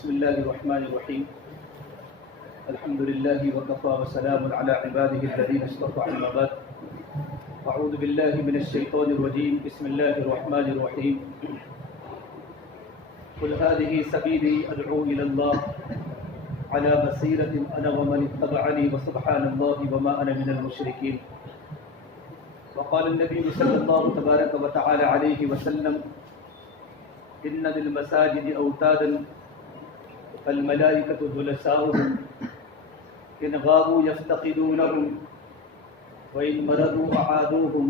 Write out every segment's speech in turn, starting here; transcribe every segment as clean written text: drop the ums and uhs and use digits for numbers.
بسم الله الرحمن الرحيم. الحمد لله وكفى وسلام على عباده الذين اصطفى أما بعد. أعوذ بالله من الشيطان الرجيم. بسم الله الرحمن الرحيم. قل هذه سبيلي أدعو إلى الله على بصيرة أنا ومن اتبعني وسبحان الله وما أنا من المشركين. وقال النبي صلى الله تبارك وتعالى عليه وسلم: إن للمساجد أوتادا فالملائكة جلساؤهم إن غابوا يفتقدونهم وإن مرضوا أعادوهم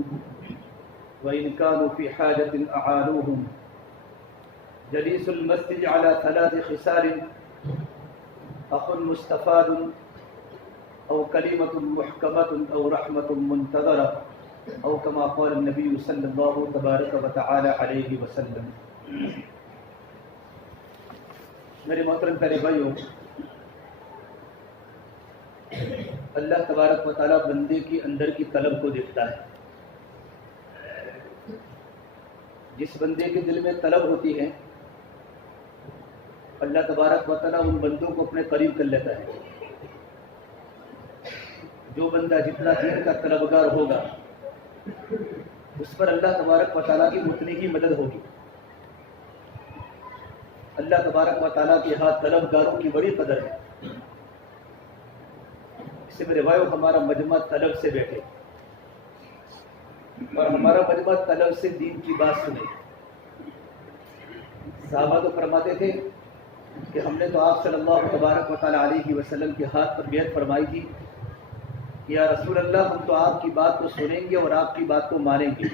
وإن كانوا في حاجة أعانوهم. جليس المسجد على ثلاث خصال: أخ مستفاد أو كلمة محكمة أو رحمة منتظرة أو كما قال النبي صلى الله تبارك وتعالى عليه وسلم. میرے محترم پیارے بھائیوں، اللہ تبارک و تعالیٰ بندے کی اندر کی طلب کو دیکھتا ہے. جس بندے کے دل میں طلب ہوتی ہے اللہ تبارک و تعالیٰ ان بندوں کو اپنے قریب کر لیتا ہے. جو بندہ جتنا دین کا طلبگار ہوگا اس پر اللہ تبارک و تعالیٰ کی اتنی ہی مدد ہوگی. اللہ تبارک و تعالیٰ کے ہاتھ طلبگاروں کی بڑی قدر ہے. اس سے میرے بھائیو ہمارا مجمع طلب سے بیٹھے اور ہمارا مجمع طلب سے دین کی بات سنے. صحابہ تو فرماتے تھے کہ ہم نے تو آپ صلی اللہ تبارک و تعالیٰ علیہ وسلم کے ہاتھ پر بیعت فرمائی تھی کہ یا رسول اللہ ہم تو آپ کی بات کو سنیں گے اور آپ کی بات کو مانیں گے.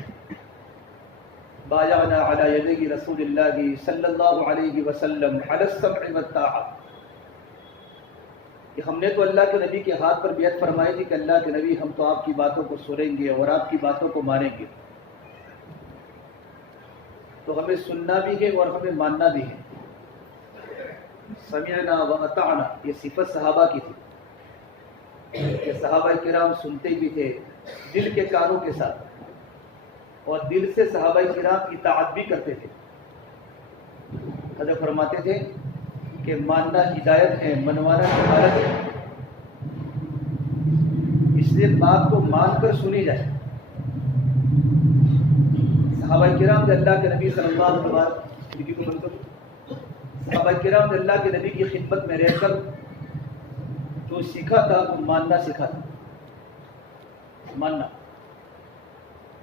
بایعنا علی یدی رسول اللہ صلی اللہ علیہ وسلم علی السمع والطاعہ، کہ ہم نے تو اللہ کے نبی کے ہاتھ پر بیعت فرمائی تھی کہ اللہ کے نبی ہم تو آپ کی باتوں کو سنیں گے اور آپ کی باتوں کو مانیں گے. تو ہمیں سننا بھی ہے اور ہمیں ماننا بھی ہے. سمعنا واطعنا یہ صفت صحابہ کی تھی کہ صحابہ کرام سنتے بھی تھے دل کے کانوں کے ساتھ اور دل سے صحابہ کرام اطاعت بھی کرتے تھے. حضرت فرماتے تھے کہ ماننا ہدایت ہے، منوانا جہالت ہے. اس لیے بات کو مان کر سنی جائے. صحابہ کرام نے اللہ کے نبی صلی اللہ علیہ وسلم صحابہ کرام نے اللہ کے نبی کی خدمت میں رہ کر جو سیکھا تھا وہ ماننا سیکھا تھا. ماننا.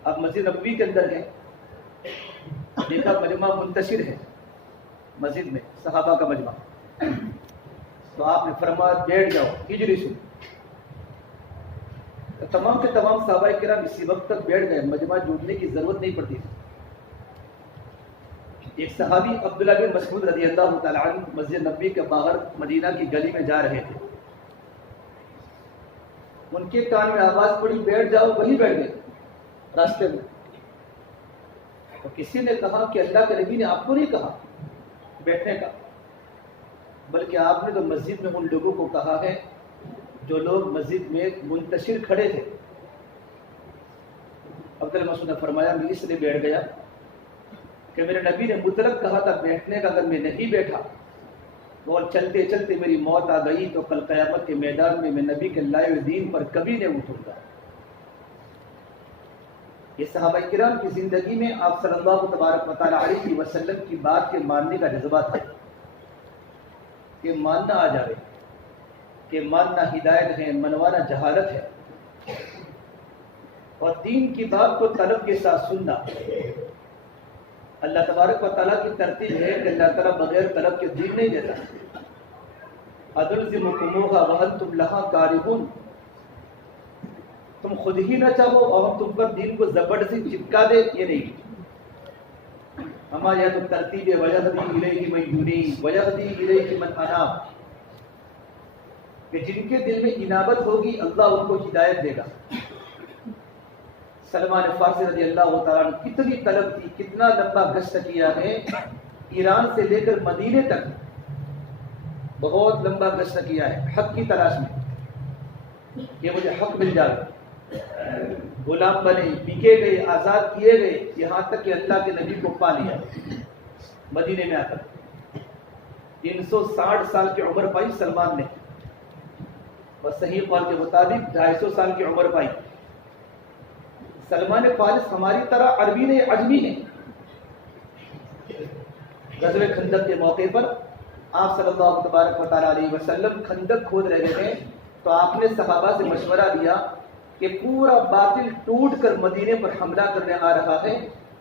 اب مسجد نبوی کے اندر ہے، دیکھا مجمع منتشر ہے مسجد میں، صحابہ کا مجمع. تو آپ نے فرمایا بیٹھ جاؤ اجلسوا. تمام کے تمام صحابہ کرام اسی وقت تک بیٹھ گئے، مجمع جوڑنے کی ضرورت نہیں پڑتی تھی. ایک صحابی عبداللہ بن مسعود رضی اللہ تعالی عنہ مسجد نبوی کے باہر مدینہ کی گلی میں جا رہے تھے. ان کے کان میں آواز پڑی بیٹھ جاؤ، وہی بیٹھ گئے راستے میں. تو کسی نے کہا کہ اللہ کے نبی نے آپ کو نہیں کہا بیٹھنے کا، بلکہ آپ نے تو مسجد میں ان لوگوں کو کہا ہے جو لوگ مسجد میں منتشر کھڑے تھے. عبداللہ مسعود نے فرمایا میں اس لیے بیٹھ گیا کہ میرے نبی نے مطلق کہا تھا بیٹھنے کا، اگر میں نہیں بیٹھا اور چلتے چلتے میری موت آ گئی تو کل قیامت کے میدان میں نبی کے لائے ہوئے دین پر کبھی نہیں اترتا. یہ صحابہ کرام کی زندگی میں آپ صلی اللہ تبارک و تعالیٰ علیہ وسلم کی بات کے ماننے کا جذبہ تھا کہ ماننا آ جائے، کہ ماننا ہدایت ہے، منوانا جہالت ہے. اور دین کی بات کو طلب کے ساتھ سننا. اللہ تبارک و تعالیٰ کی ترتیب ہے کہ اللہ تعالیٰ بغیر طلب کے دین نہیں دیتا. أَتُلْزِمُكُمُوهَا وَأَنْتُمْ لَهَا كَارِهُونَ. تم خود ہی نہ چاہو اور ہم تم پر دین کو زبردستی چپکا دے، یہ نہیں. ہمارے یہاں تو ترتیب ہے وَيَهْدِي إِلَيْهِ مَن يُنِيبُ وَيَهْدِي إِلَيْهِ مَنْ أَنَابَ، کہ جن کے دل میں انابت ہوگی اللہ ان کو ہدایت دے گا. سلمان فارسی رضی اللہ تعالیٰ نے کتنی طلب تھی، کتنا لمبا گشت کیا ہے، ایران سے لے کر مدینے تک بہت لمبا گشت کیا ہے حق کی تلاش میں کہ مجھے حق مل جائے. غلام بنے، بکے گئے، آزاد کیے گئے، یہاں تک کہ اللہ کے نبی کو پا لیا مدینے میں آ کر. 360 سال کی عمر پائی سلمان نے، اور صحیح قول کے مطابق 250 سال کی عمر پائی۔ سلمان فارس ہماری طرح عربی نہیں، عجمی ہے۔ غزوہ خندق کے موقع پر آپ صلی اللہ تبارک و تعالیٰ علیہ وسلم خندق کھود رہے تھے، تو آپ نے صحابہ سے مشورہ لیا کہ پورا باطل ٹوٹ کر مدینے پر حملہ کرنے آ رہا ہے،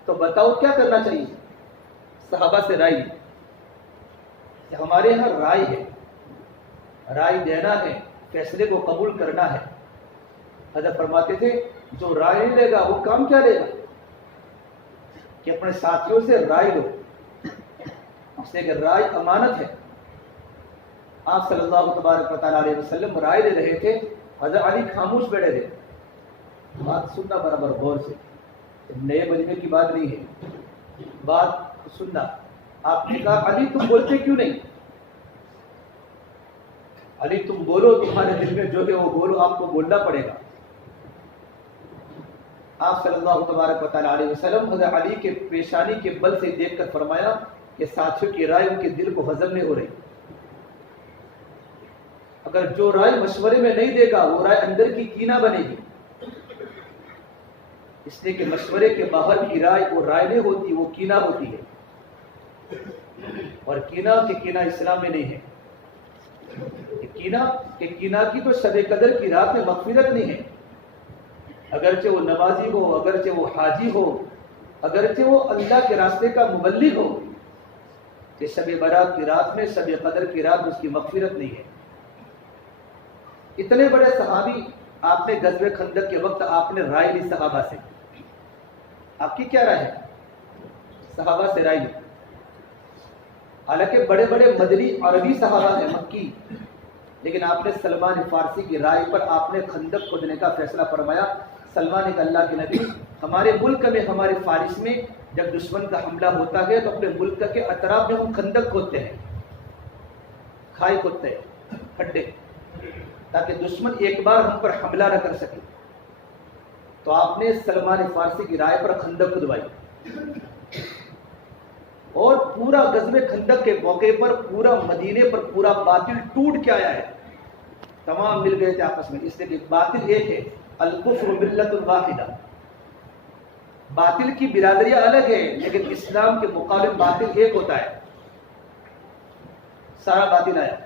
تو بتاؤ کیا کرنا چاہیے۔ صحابہ سے رائے لی کہ ہمارے یہاں رائے ہے، رائے دینا ہے، فیصلے کو قبول کرنا ہے۔ حضرت فرماتے تھے جو رائے لے گا وہ کام کیا لے گا، کہ اپنے ساتھیوں سے رائے لو، اس نے کہ رائے امانت ہے۔ آپ صلی اللہ تبارک و تعالیٰ علیہ وسلم رائے لے رہے تھے، حضرت علی خاموش بیٹھے تھے۔ بات سننا برابر غور سے، نئے مجمع کی بات نہیں ہے، بات سننا۔ آپ نے کہا علی تم بولتے کیوں نہیں؟ علی تم بولو، تمہارے دل میں جو ہے وہ بولو، آپ کو بولنا پڑے گا۔ آپ صلی اللہ تبارک و تعالیٰ علیہ وسلم حضرت علی کے پیشانی کے بل سے دیکھ کر فرمایا کہ ساتھیوں کی رائے ان کے دل کو ہضم نہیں ہو رہی۔ اگر جو رائے مشورے میں نہیں دے گا وہ رائے اندر کی کینہ بنے گی، اس لیے کہ مشورے کے باہر کی رائے وہ رائے نہیں ہوتی، وہ کینہ ہوتی ہے، اور کینہ اسلام میں نہیں ہے۔ کینہ کی تو شب قدر کی رات میں مغفرت نہیں ہے، اگرچہ وہ نمازی ہو، اگرچہ وہ حاجی ہو، اگرچہ وہ اللہ کے راستے کا مبلغ ہو، کہ شب برات کی رات میں، شب قدر کی رات میں اس کی مغفرت نہیں ہے۔ اتنے بڑے صحابی، آپ نے غزوہ خندق کے وقت آپ نے رائے لی صحابہ سے، آپ کی کیا رائے ہے؟ صحابہ سے رائے لی، حالانکہ بڑے بڑے مدنی عربی صحابہ ہیں مکی، لیکن آپ نے سلمان فارسی کی رائے پر آپ نے خندق کھودنے کا فیصلہ فرمایا۔ سلمان ایک اللہ کے نبی، ہمارے ملک میں، ہمارے فارس میں جب دشمن کا حملہ ہوتا ہے تو اپنے ملک کے اطراف میں ہم خندق کھودتے ہیں، کھائی کھودتے ہیں، کھڈے، تاکہ دشمن ایک بار ہم پر حملہ نہ کر سکے۔ تو آپ نے سلمان فارسی کی رائے پر خندق کھدوائی، اور پورا غزوہ خندق کے موقع پر پورا مدینے پر پورا باطل ٹوٹ کے آیا ہے، تمام مل گئے تھے آپس میں، اس لیے کہ باطل ایک ہے، الکفر ملت واحدہ، باطل کی برادریاں الگ ہیں لیکن اسلام کے مقابلے باطل ایک ہوتا ہے۔ سارا باطل آیا،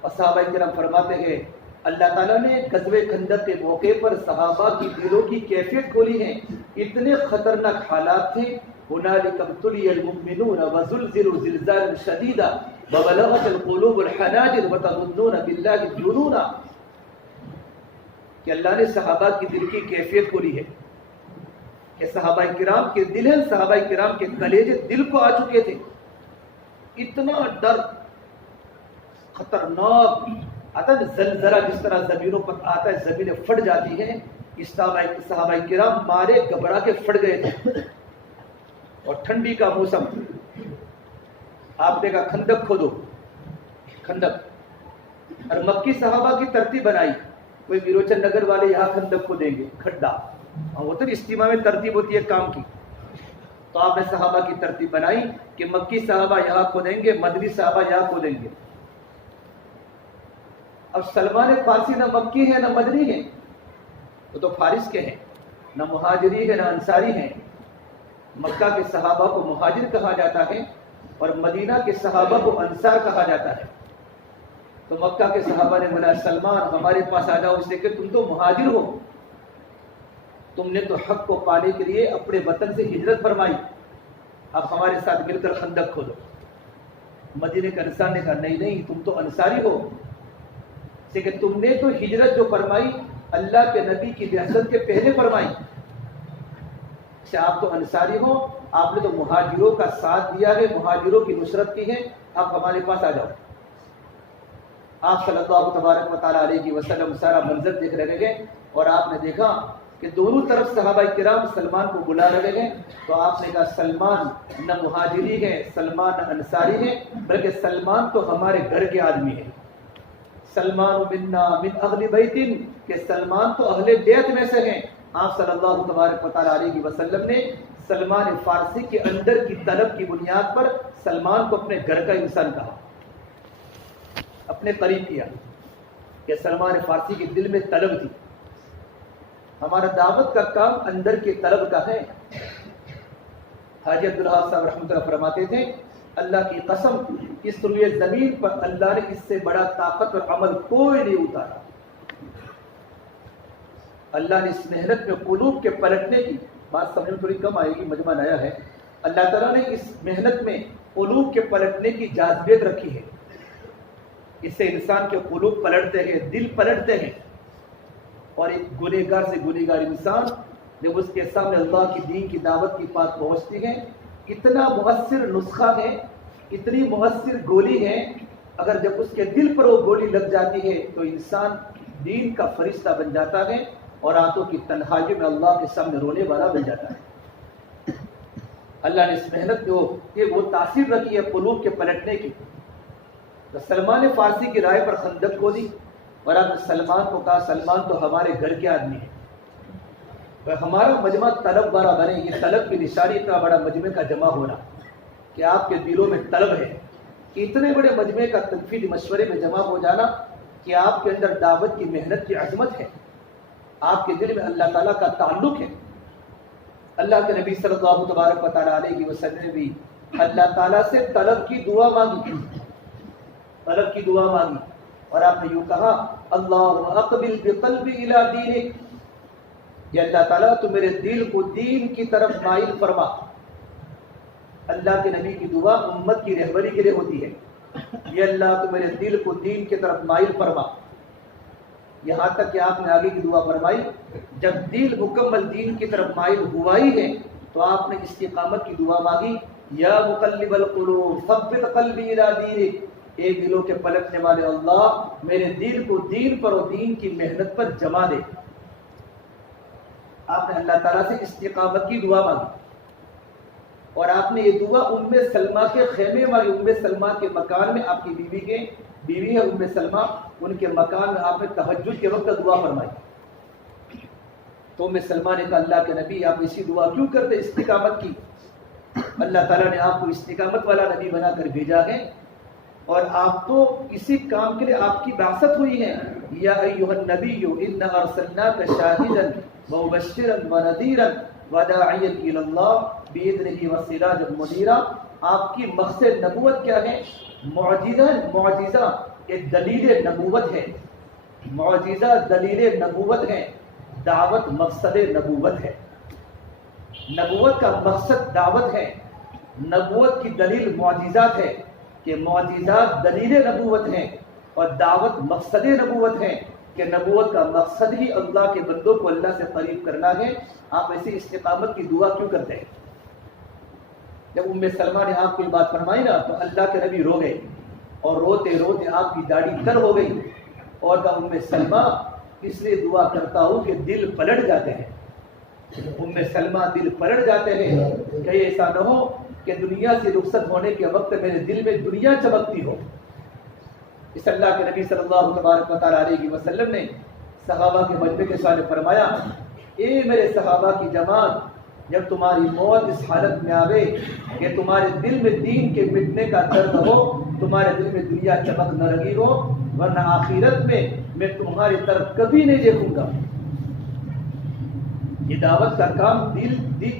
اور صحابہ کرام فرماتے ہیں اللہ تعالیٰ نے غزوہ خندق کے موقع پر صحابہ کی دلوں کی کیفیت کھولی ہے، اتنے خطرناک حالات تھے، هنالك ابتلي المؤمنون وزلزلوا زلزالا شديدا وبلغت القلوب الحناجر وتظنون بالله الظنون، کہ اللہ نے صحابہ کی دل کی کیفیت کھولی ہے، کہ صحابہ کرام کے دل ہیں، صحابہ کرام کے کلیجے دل کو آ چکے تھے، اتنا ڈر خطرناک آتا ہے، زلزلہ جس طرح زمینوں پر آتا ہے، زمینیں پھٹ جاتی ہیں، اس صحابہ کرام مارے گھبرا کے پھٹ گئے تھے، اور ٹھنڈی کا موسم، آپ نے کہا خندق کھودو، خندق، اور مکی صحابہ کی ترتیب بنائی، کوئی بیروچن نگر والے یہاں خندق کھودیں گے، کھڈا، اور وہ تو اجتماع میں ترتیب ہوتی ہے کام کی، تو آپ نے صحابہ کی ترتیب بنائی کہ مکی صحابہ یہاں کھودیں گے، مدنی صحابہ یہاں کھودیں گے۔ اب سلمان فارسی نہ مکی ہے نہ مدنی ہے، وہ تو فارس کے ہیں، نہ مہاجری ہے نہ انصاری ہیں۔ مکہ کے صحابہ کو مہاجر کہا جاتا ہے اور مدینہ کے صحابہ کو انصار کہا جاتا ہے۔ تو مکہ کے صحابہ نے بولا سلمان ہمارے پاس آ جاؤ، اس لیے کہ تم تو مہاجر ہو، تم نے تو حق کو پانے کے لیے اپنے وطن سے ہجرت فرمائی، اب ہمارے ساتھ مل کر خندق کھودو۔ مدینے کے انصار نے کہا نہیں تم تو انصاری ہو، کہ تم نے تو ہجرت جو فرمائی اللہ کے نبی کی بعثت کے پہلے فرمائی، آپ تو انصاری ہو، آپ نے تو مہاجروں کا ساتھ دیا ہے، مہاجروں کی نصرت کی ہے، آپ ہمارے پاس آ جاؤ۔ آپ صلی اللہ تبارک و تعالیٰ علیہ وسلم سارا منظر دیکھ رہے ہیں، اور آپ نے دیکھا کہ دونوں طرف صحابہ کرام سلمان کو بلا رہے ہیں، تو آپ نے کہا سلمان نہ مہاجری ہے، سلمان نہ انصاری ہے، بلکہ سلمان تو ہمارے گھر کے آدمی ہے، سلمان منا من اہل بیت، کہ سلمان تو اہل بیت میں سے ہیں۔ آپ صلی اللہ تبارک و تعالیٰ علیہ وسلم نے سلمان فارسی کے اندر کی طلب کی بنیاد پر سلمان کو اپنے گھر کا انسان کہا، اپنے قریب کیا کہ سلمان فارسی کے دل میں طلب تھی. ہمارا دعوت کا کام اندر کے طلب کا ہے. حاجی عبدالحق صاحب رحمۃ اللہ فرماتے تھے اللہ کی قسم اس روئے زمین پر اللہ نے اس سے بڑا طاقت اور عمل کوئی نہیں اتارا. اللہ نے اس محنت میں قلوب کے پلٹنے کی بات سمجھ میں تھوڑی کم آئے گی، مجمع نیا ہے. اللہ تعالیٰ نے اس محنت میں قلوب کے پلٹنے کی جاذبیت رکھی ہے. اس سے انسان کے قلوب پلٹتے ہیں، دل پلٹتے ہیں. اور ایک گنہگار سے گنہگار انسان جب اس کے سامنے اللہ کی دین کی دعوت کی بات پہنچتی ہے، اتنا مؤثر نسخہ ہے، اتنی مؤثر گولی ہے، اگر جب اس کے دل پر وہ گولی لگ جاتی ہے تو انسان دین کا فرشتہ بن جاتا ہے اور راتوں کی تنہائی میں اللہ کے سامنے رونے والا بن جاتا ہے. اللہ نے اس محنت میں وہ تاثیر رکھی ہے قلوب کے پلٹنے کی. تو سلمان فارسی کی رائے پر خندق کو دی اور اب سلمان کو کہا سلمان تو ہمارے گھر کے آدمی ہے، تو ہمارا مجمع طلب والا بنے. یہ طلب کی نشانی اتنا بڑا مجمع کا جمع ہونا کہ آپ کے دلوں میں طلب ہے کہ اتنے بڑے مجمع کا تنفیذی مشورے میں جمع ہو جانا کہ آپ کے اندر دعوت کی محنت کی عظمت ہے، آپ کے دل میں اللہ تعالیٰ کا تعلق ہے. اللہ کے نبی صلی اللہ تبارک و تعالیٰ علیہ وسلم نے بھی اللہ تعالیٰ سے طلب کی دعا مانگی، طلب کی دعا مانگی اور آپ نے یوں کہا اللہم اقبل بقلبی الی دینک، یا اللہ تعالیٰ تو میرے دل کو دین کی طرف مائل فرما. اللہ کے نبی کی دعا امت کی رہبری کے لیے ہوتی ہے. یہ اللہ تو میرے دل کو دین کی طرف مائل فرما. یہاں تک کہ آپ نے آگے کی دعا فرمائی جب دل مکمل دین کی طرف مائل ہوا ہی ہے تو آپ نے استقامت کی دعا مانگی یا مقلب القلوب ثبت قلبی الی دینک، اے دلوں کے پلٹنے والے اللہ میرے دل کو دین پر اور دین کی محنت پر جما دے. آپ نے اللہ تعالیٰ سے استقامت کی دعا مانگی اور آپ نے یہ دعا ام سلمہ کے خیمے والی ام سلمہ کے مکان میں، آپ کی بیوی ہے ام سلمہ، ان کے مکان میں آپ نے تہجد کے وقت دعا فرمائی. تو ام سلمہ نے کہا اللہ کے نبی آپ اسی دعا کیوں کرتے استقامت کی؟ اللہ تعالیٰ نے آپ کو استقامت والا نبی بنا کر بھیجا ہے اور آپ تو اسی کام کے لیے آپ کی بعثت ہوئی ہے. یا ایھا النبی انا ارسلناک شاہدا ومبشرا ونذیرا وداعیا الی اللہ باذنہ وسراجا منیرا. آپ کی مقصد نبوت کیا ہے؟ معجزہ ایک دلیل نبوت ہے، معجزہ دلیل نبوت ہے، دعوت مقصد نبوت ہے. نبوت کا مقصد دعوت ہے، نبوت کی دلیل معجزات ہے کہ معجزات دلیل نبوت ہیں اور دعوت مقصد نبوت ہے کہ نبوت کا مقصد ہی اللہ کے بندوں کو اللہ سے قریب کرنا ہے. آپ ایسی استقامت کی دعا کیوں کرتے ہیں؟ جب ام سلمہ نے آپ کو یہ بات فرمائی نا تو اللہ کے نبی رو گئے اور روتے روتے آپ کی داڑھی تر ہو گئی اور کہا ام سلمہ اس لیے دعا کرتا ہوں کہ دل پلٹ جاتے ہیں. ام سلمہ دل پلٹ جاتے ہیں کہ ایسا نہ ہو کہ دنیا سے رخصت ہونے کے وقت میرے دل میں دنیا چمکتی ہو. اس اللہ کے نبی صلی اللہ تبارک و تعالیٰ علیہ وسلم نے صحابہ کے مجمع کے سامنے فرمایا اے میرے صحابہ کی جماعت، جب تمہاری موت اس حالت میں آوے کہ تمہارے دل میں دین کے مٹنے کا درد ہو، تمہارے دل میں دنیا چمک نہ لگی ہو، ورنہ آخرت میں تمہاری طرف کبھی نہیں دیکھوں گا. یہ دعوت کا کام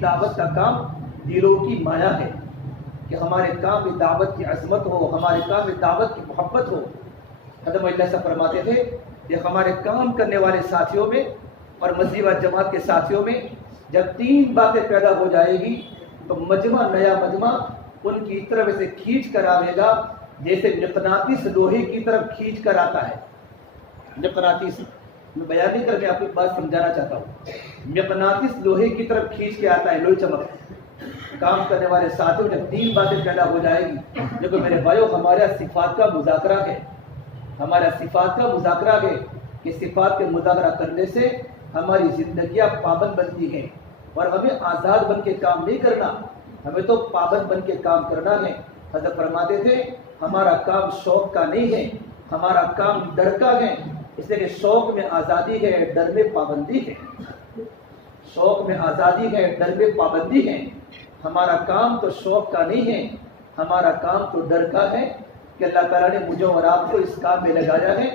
دعوت کا کام دلوں کی مایا ہے کہ ہمارے کام میں دعوت کی عظمت ہو، ہمارے کام میں دعوت کی محبت ہو. حضرت اللہ سے فرماتے تھے کہ ہمارے کام کرنے والے ساتھیوں میں اور مسجد و جماعت کے ساتھیوں میں جب 3 باتیں پیدا ہو جائے گی تو نیا مجمع ان کی طرف سے کھینچ کر آئے گا جیسے مقناطیس لوہے کی طرف کھینچ کر آتا ہے. مقناطیس میں بیان نہیں کر کے آپ کو ایک بات سمجھانا چاہتا ہوں. مقناطیس لوہے کی طرف کھینچ کے آتا ہے، لوہے چمک. کام کرنے والے ساتھیوں جب 3 باتیں پیدا ہو جائے گی، دیکھو میرے بھائیو ہمارا صفات کا مذاکرہ ہے، ہمارا صفات کا مذاکرہ ہے کہ صفات کے مذاکرہ کرنے سے ہماری زندگیاں پابند بنتی ہیں اور ہمیں آزاد بن کے کام نہیں کرنا، ہمیں تو پابند بن کے کام کرنا ہے. حضرت فرماتے تھے ہمارا کام شوق کا نہیں ہے، ہمارا کام ڈر کا ہے. اس لیے کہ شوق میں آزادی ہے، ڈر میں پابندی ہے. شوق میں آزادی ہے، ڈر میں پابندی ہے. ہمارا کام تو شوق کا نہیں ہے، ہمارا کام تو ڈر کا ہے. کہ اللہ تعالیٰ نے مجھے اور آپ کو اس کام میں لگایا ہے۔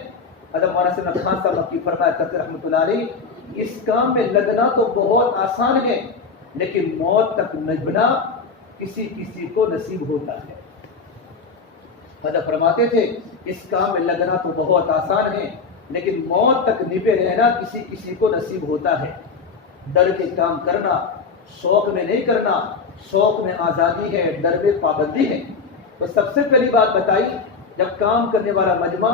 حضرت مولانا سید خان صاحب مکی فرمایا کرتے رحمۃ اللہ علیہ، اس کام میں لگنا تو بہت آسان ہے، لیکن موت تک نبھنا کسی کسی کو نصیب ہوتا ہے۔ حضرت فرماتے تھے اس کام میں لگنا تو بہت آسان ہے، لیکن موت تک نبھے رہنا کسی کسی کو نصیب ہوتا ہے۔ ڈر کے کام کرنا، شوق میں نہیں کرنا، شوق میں آزادی ہے، ڈر میں پابندی ہے۔ تو سب سے پہلی بات بتائی، جب کام کرنے والا مجمع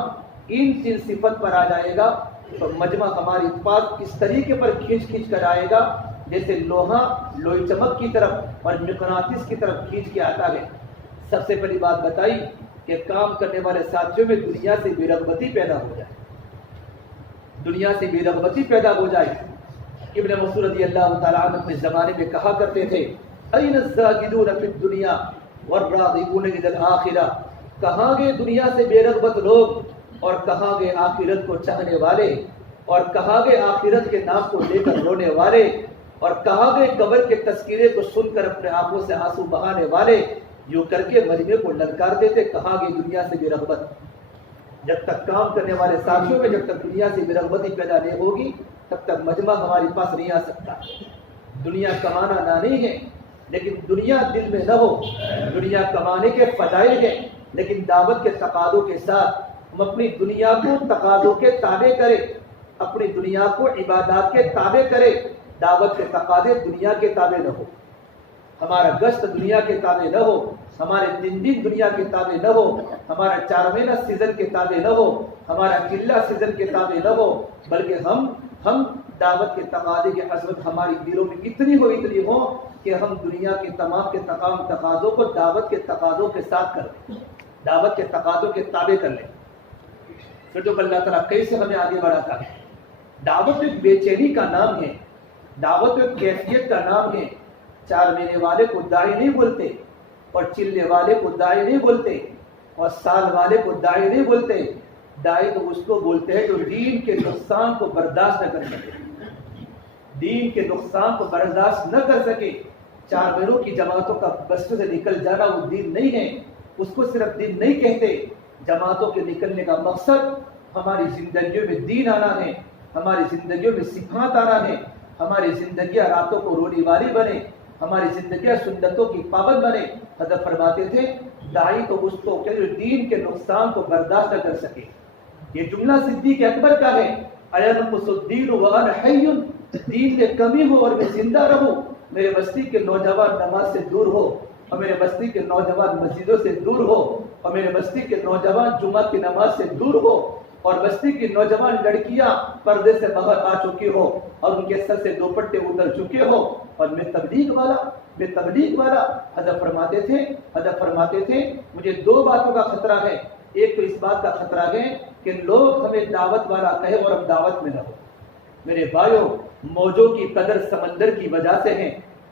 ان چیز صفت پر آ جائے گا تو مجمع ہماری پاس اس طریقے پر کھینچ کھینچ کر آئے گا جیسے لوہا لوئی چمک کی طرف اور مقناطیس کی طرف کھینچ کے آتا ہے۔ سب سے پہلی بات بتائی کہ کام کرنے والے ساتھیوں میں دنیا سے بے رغبتی پیدا ہو جائے، دنیا سے بے رغبتی پیدا ہو جائے۔ ابن مسعود رضی اللہ تعالیٰ عنہ اپنے زمانے میں کہا کرتے تھے، این الزاہدون فی الدنیا والراغبون الی الآخرہ، کہاں گئے دنیا سے بے رغبت لوگ، اور کہاں گئے آخرت کو چاہنے والے، اور کہاں گئے آخرت کے نام کو لے کر رونے والے، اور کہاں گئے قبر کے تذکرے کو سن کر اپنے آنکھوں سے آنسو بہانے والے۔ یوں کر کے مجمع کو للکار دیتے، کہاں گئے دنیا سے بے رغبت۔ جب تک کام کرنے والے ساتھیوں میں جب تک دنیا سے بے رغبتی پیدا نہیں ہوگی تب تک مجمع ہمارے پاس نہیں آ سکتا۔ دنیا کمانا نہ نہیں ہے، لیکن دنیا دل میں نہ ہو۔ دنیا کمانے کے فضائل ہیں، لیکن دعوت کے تقاضوں کے ساتھ ہم اپنی دنیا کو تقاضوں کے تابع کریں، اپنی دنیا کو عبادات کے تابع کریں۔ دعوت کے تقاضے دنیا کے تابع نہ ہو، ہمارا گشت دنیا کے تابع نہ ہو، ہمارے دن دنیا کے تابع نہ ہو، ہمارا 4 مہینہ سیزن کے تابع نہ ہو، ہمارا چلہ سیزن کے تابع نہ ہو، بلکہ ہم دعوت کے تقاضے کی حسرت ہماری دلوں میں اتنی ہو کہ ہم دنیا کے تمام تقاضوں کو دعوت کے تقاضوں کے ساتھ کر لیں، دعوت کے تقاضوں کے تابع کر لیں۔ پھر تو اللہ تعالیٰ کیسے ہمیں آگے بڑھاتا ہے۔ دعوت ایک بے چینی کا نام ہے، دعوت ایک کیفیت کا نام ہے۔ 4 مہینے والے کو داعی نہیں بولتے، اور چلے والے کو داعی نہیں بولتے، اور سال والے کو داعی نہیں بولتے۔ داعی تو اس کو بولتے ہیں جو دین کے نقصان کو برداشت نہ کر سکے، دین کے نقصان کو برداشت نہ کر سکے۔ 4 مہینوں کی جماعتوں کا بستے سے نکل جانا وہ دین نہیں ہے، اس کو صرف دین نہیں کہتے۔ جماعتوں کے نکلنے کا مقصد ہماری زندگیوں میں دین آنا ہے، ہماری زندگیوں میں صفات آنا ہے، ہماری زندگیاں راتوں کو رونے والی بنے، ہماری زندگیاں سنتوں کی پابند بنے۔ حضرت فرماتے تھے داعی تو اس کو کہ جو دین کے نقصان کو برداشت نہ کر سکے۔ یہ جملہ صدیق اکبر کا ہے، اَيَنْقُصُ الدِّينُ وَأَنَا حَيٌّ، دین میں کمی ہو اور میں زندہ رہوں۔ میرے بستی کے نوجوان نماز سے دور ہو، اور میرے بستی کے نوجوان مسجدوں سے دور ہو، اور میرے بستی کے نوجوان جمعہ کی نماز سے دور ہو، اور بستی کی نوجوان لڑکیاں پردے سے باہر آ چکی ہو اور ان کے سر سے دوپٹے اتر چکے ہو، اور میں تبلیغ والا۔ حضرت فرماتے تھے مجھے 2 باتوں کا خطرہ ہے۔ ایک تو اس بات کا خطرہ ہے کہ لوگ ہمیں دعوت والا کہے اور ہم دعوت میں نہ ہو۔ میرے بھائیوں، موجوں کی قدر سمندر کی وجہ سے ہے،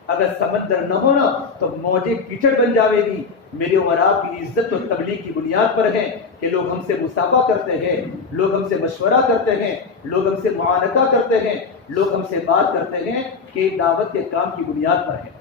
اگر سمندر نہ ہونا تو موجیں کیچڑ بن جاوے گی۔ میری اور آپ کی عزت اور تبلیغ کی بنیاد پر ہے کہ لوگ ہم سے مصافحہ کرتے ہیں، لوگ ہم سے مشورہ کرتے ہیں، لوگ ہم سے معانقہ کرتے ہیں، لوگ ہم سے بات کرتے ہیں کہ دعوت کے کام کی بنیاد پر ہے۔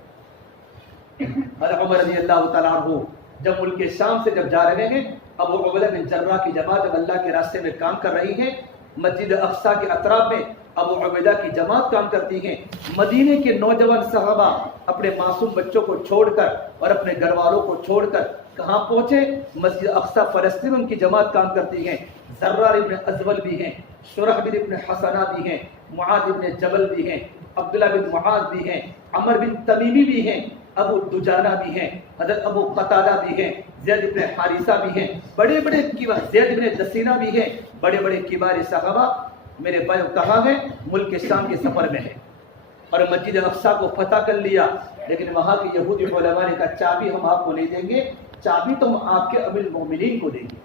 حضرت عمر رضی اللہ تعالیٰ عنہ جب ملک شام سے جب جا رہے ہیں، ابو عبیدہ بن جراح کی جماعت جب اللہ کے راستے میں کام کر رہی ہے، مسجد اقصیٰ کے اطراف میں ابو عبیدہ کی جماعت کام کرتی ہے۔ مدینے کے نوجوان صحابہ اپنے معصوم بچوں کو چھوڑ کر اور اپنے گھر والوں کو چھوڑ کر کہاں پہنچے؟ مسجد اقصیٰ فلسطین ان کی جماعت کام کرتی ہے۔ زرار ابن ازول بھی ہیں، شرحبیل ابن حسنہ بھی ہیں، معاذ ابن جبل بھی ہیں، عبداللہ بن معاذ بھی ہیں، عمر بن تمیمی بھی ہیں، ابو دجانہ بھی ہیں، حضرت ابو قتادہ بھی ہیں، زید بن حارثہ بھی ہیں، بڑے بڑے زید بن دسینہ بھی ہیں، بڑے بڑے کبار صحابہ میرے بھائی کہاں ہے؟ ملک شام کے سفر میں ہے، اور مسجد اقصیٰ کو فتح کر لیا۔ لیکن وہاں کے یہودی علماء نے کہا چابی ہم آپ کو نہیں دیں گے، چابی تو ہم آپ کے امیر المومنین کو دیں گے۔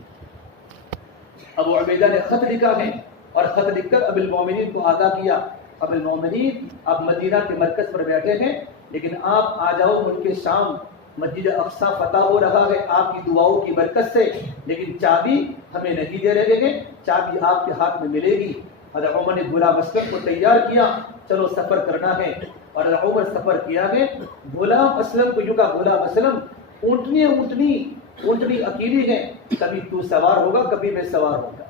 ابو عبیدہ نے خط لکھا ہے، اور خط لکھ کر امیر المومنین کو آگاہ کیا، امیر المومنین آپ مدینہ کے مرکز پر بیٹھے ہیں، لیکن آپ آ جاؤ ملک شام، مسجد اقصیٰ فتح ہو رہا ہے آپ کی دعاؤں کی برکت سے، لیکن چابی ہمیں نہیں دے رہے ہیں، چابی آپ کے ہاتھ میں ملے گی۔ حضرت عمر نے غلام اسلم کو تیار کیا، چلو سفر کرنا ہے، اور عمر سفر کیا ہے۔ غلام اسلم کو یوں کہا، غلام اسلم اونٹنی اونٹنی اکیلی ہے، کبھی تو سوار ہوگا کبھی میں سوار ہوگا۔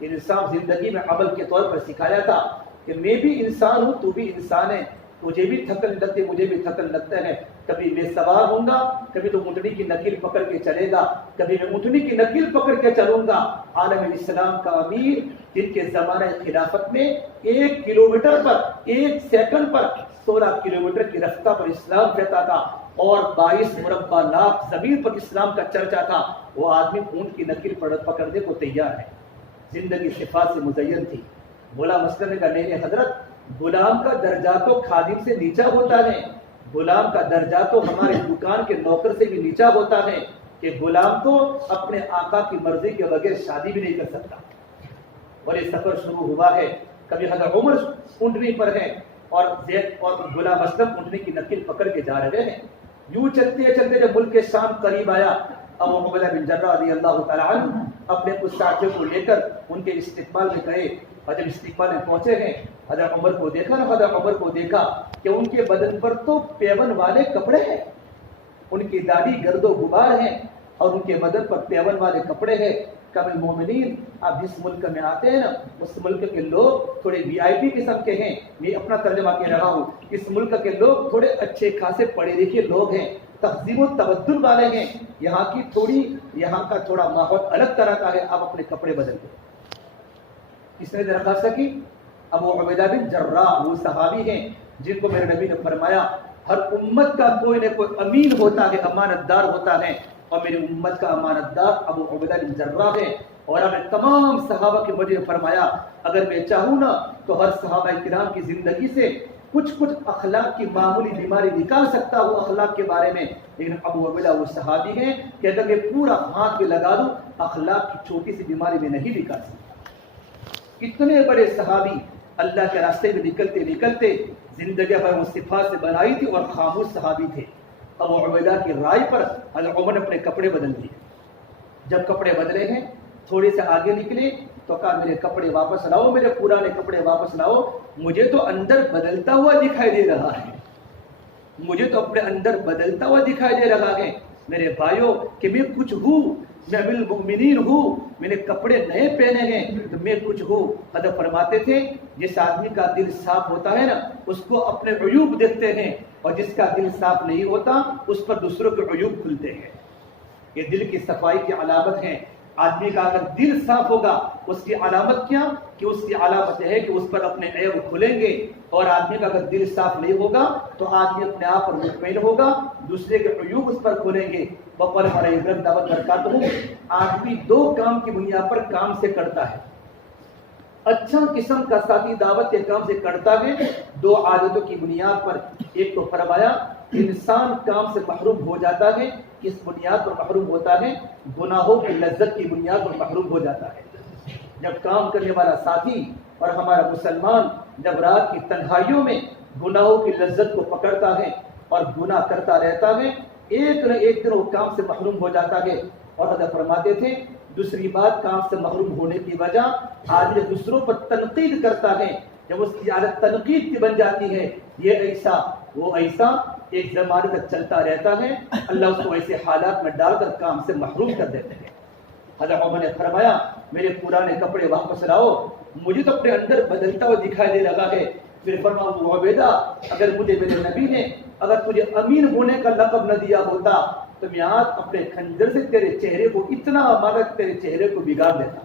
انسان زندگی میں عمل کے طور پر سکھایا تھا کہ میں بھی انسان ہوں، تو بھی انسان ہے، مجھے بھی تھکن لگتے مجھے بھی تھکن لگتا ہے، کبھی میں سوار ہوں گا، کبھی تو اونٹنی کی نکیل پکڑ کے چلے گا، کبھی میں اونٹنی کی نکیل پکڑ کے چلوں گا۔ عالم اسلام کا امیر جن کے زمانہ خلافت میں 1 کلومیٹر پر 1 سیکنڈ پر 16 کلومیٹر کی رفتار پر اسلام پھیلتا تھا اور 22 مربع لاکھ زمین پر اسلام کا چرچا تھا، وہ آدمی اونٹ کی نکیل پکڑنے کو تیار ہے۔ زندگی صفات سے مزین تھی۔ غلام اسلم نے کہا نہیں حضرت، غلام کا درجہ تو خادم سے نیچا ہوتا ہے، غلام کا درجہ تو ہمارے دکان کے نوکر سے بھی نیچا ہوتا ہے، کہ غلام تو اپنے آقا کی مرضی کے بغیر شادی بھی نہیں کر سکتا۔ اور یہ سفر شروع ہوا ہے، کبھی حضرت عمر اونٹنی پر ہے اور زید اور غلام اسلم اونٹنی کی نکیل پکڑ کے جا رہے ہیں۔ یوں چلتے چلتے جب ملک کے شام قریب آیا، ابو عبیدہ بن جراح رضی اللہ تعالی عنہ اپنے کچھ ساتھیوں کو لے کر ان کے استقبال میں گئے، اور جب استقبال میں پہنچے ہیں حضرت عمر کو دیکھا نا، حضرت عمر کو دیکھا کہ ان کے بدن پر تو پیون والے کپڑے ہیں، ان کی داڑھی گرد و غبار ہیں اور ان کے بدن پر پیون والے کپڑے ہیں۔ کبھی مومنین، آپ جس ملک میں آتے ہیں نا، اس ملک کے لوگ تھوڑے VIP قسم کے ہیں، میں اپنا ترجمہ کہہ رہا ہوں، اس ملک کے لوگ تھوڑے اچھے خاصے پڑھے لکھے لوگ ہیں، تہذیب و تمدن والے ہیں، یہاں کا تھوڑا ماحول الگ طرح کا ہے، آپ اپنے کپڑے بدل دیں۔ اس نے درخواست کی ابو عبیدہ بن جراح، وہ صحابی ہیں جن کو میرے نبی نے فرمایا ہر امت کا کوئی نہ کوئی امین ہوتا ہے، امانت دار ہوتا ہے، اور میری امت کا امانت دار ابو عبیدہ بن جراح ہے۔ اور ہمیں تمام صحابہ کے مجھے فرمایا اگر میں چاہوں نا تو ہر صحابہ کرام کی زندگی سے کچھ اخلاق کی معمولی بیماری نکال سکتا ہوں اخلاق کے بارے میں، لیکن ابو عبیدہ وہ صحابی ہیں کہ اگر میں پورا ہاتھ پہ لگا دوں اخلاق کی چھوٹی سی بیماری میں نہیں نکال سکتا۔ اتنے بڑے صحابی اللہ کے راستے میں نکلتے نکلتے زندگی بھر وہ صفات سے بنائی تھی اور خاموش صحابی تھے۔ ابو عبیدہ کی رائے پر حضرت عمر نے اپنے کپڑے بدل دیے۔ جب کپڑے بدلے ہیں تھوڑے سے آگے نکلے تو کہا میرے کپڑے واپس لاؤ، میرے پرانے کپڑے واپس لاؤ، مجھے تو اندر بدلتا ہوا دکھائی دے رہا ہے، مجھے تو اپنے اندر بدلتا ہوا دکھائی دے رہا ہے میرے بھائیوں، کہ میں کچھ ہوں، میں امیر المؤمنین ہوں، میں نے کپڑے نئے پہنے ہیں تو میں کچھ ہوں۔ حضرت فرماتے تھے جس آدمی کا دل صاف ہوتا ہے نا اس کو اپنے عیوب دیکھتے ہیں، اور جس کا دل صاف نہیں ہوتا اس پر دوسروں کے عیوب کھلتے ہیں۔ یہ دل کی صفائی کی علامت ہے۔ آدمی کا اگر دل صاف ہوگا اس کی علامت کیا کہ اس کی علامت ہے کہ اس پر اپنے عیب کھلیں گے، اور آدمی کا اگر دل صاف نہیں ہوگا تو آدمی اپنے آپ پر مطمئن ہوگا، دوسرے کے عیوب اس پر کھلیں گے۔ بقول ہمارے عبرت دعوت برکات ہوں، آدمی 2 کام کی بنیاد پر کام سے کرتا ہے، اچھا قسم کا ساتھی دعوت کے کام سے کرتا ہے 2 عادتوں کی بنیاد پر۔ ایک تو فرمایا انسان کام سے محروم ہو جاتا ہے، کس بنیاد پر محروم ہوتا ہے؟ گناہوں کی لذت کی بنیاد پر محروم ہو جاتا ہے۔ جب کام کرنے والا ساتھی اور ہمارا مسلمان جب رات کی تنہائیوں میں گناہوں کی لذت کو پکڑتا ہے اور گناہ کرتا رہتا ہے، ایک نہ ایک دن وہ کام سے محروم ہو جاتا ہے۔ اور حضرت فرماتے تھے دوسری بات، کام سے محروم ہونے کی وجہ آدمی دوسروں پر تنقید کرتا ہے، جب اس کی عادت تنقید کی بن جاتی ہے، یہ ایسا وہ ایسا ایک زمانے تک چلتا رہتا ہے، اللہ اس کو ایسے حالات میں ڈال کر کام سے محروم کر دیتے ہیں۔ حضرت عمر نے فرمایا میرے پرانے کپڑے واپس لاؤ، مجھے تو اپنے اندر بدلتا ہوا دکھائی دے رہا ہے۔ پھر فرمایا ابو عبیدہ اگر مجھے میرے نبی نے اگر تجھے امین ہونے کا لقب نہ دیا ہوتا تو میں آج اپنے خنجر سے تیرے چہرے کو اتنا مارا تیرے چہرے کو بگاڑ دیتا۔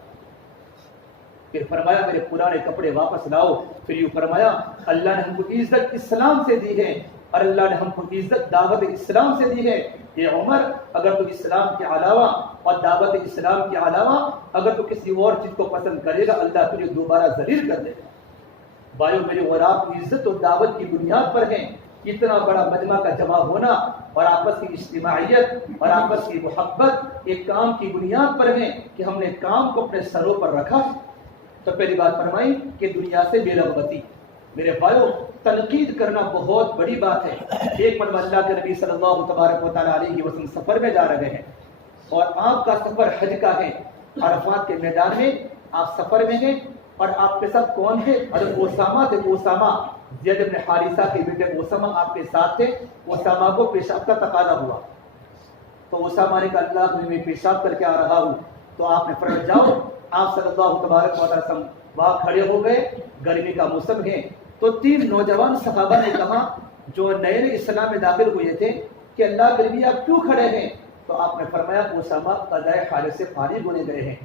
پھر فرمایا میرے پرانے کپڑے واپس لاؤ۔ پھر یوں فرمایا اللہ نے ہم کو عزت اسلام سے دی ہے، اور اللہ نے ہم کو عزت دعوت اسلام سے دی ہے۔ یہ عمر اگر تو اسلام کے علاوہ اور دعوت اسلام کے علاوہ اگر تو کسی اور چیز کو پسند کرے گا اللہ تجھے دوبارہ ذلیل کر دے گا۔ بھائیو میرے اور آپ کی عزت اور دعوت کی بنیاد پر ہیں، اتنا بڑا مجمع کا جمع ہونا اور آپس کی اجتماعیت اور آپس کی محبت ایک کام کی بنیاد پر ہے کہ ہم نے کام کو اپنے سروں پر رکھا۔ تو پہلی بات فرمائی کہ دنیا سے بے رغبتی۔ میرے بھائیو تنقید کرنا بہت بڑی بات ہے۔ ایک مرتبہ اللہ کے نبی صلی اللہ تبارک و تعالیٰ علیہ وسلم سفر میں جا رہے ہیں، اور آپ کا سفر حج کا ہے، عرفات کے میدان میں آپ سفر میں ہیں، اور آپ کے ساتھ کون تھے؟ حضرت اسامہ تھے۔ اسامہ زید بن حارثہ کے بیٹے اسامہ آپ کے ساتھ تھے۔ اسامہ کو پیشاب کا تقاضا ہوا، تو اسامہ نے کہا اللہ میں پیشاب کر کے آ رہا ہوں. تو آپ نے فرمایا جاؤ. آپ صلی اللہ تبارک و تعالی وہاں کھڑے ہو گئے. گرمی کا موسم ہے. تو 3 نوجوان صحابہ نے کہا جو نئے نئے اسلام میں داخل ہوئے تھے کہ اللہ کے نبی آپ کیوں کھڑے ہیں؟ تو آپ نے فرمایا اسامہ قضاء حاجت سے فارغ ہونے گئے ہیں.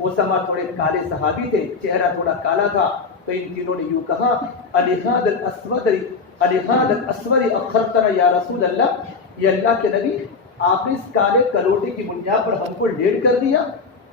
اسامہ تھوڑے کالے صحابی تھے, چہرہ تھوڑا کالا تھا. تو ان تینوں نے یوں کہا الہاد الاسود اخرتنا یا رسول اللہ, یہ اللہ کے نبی آپ نے اس کالے کلوٹے کی بنیاد پر ہم کو لیٹ کر دیا.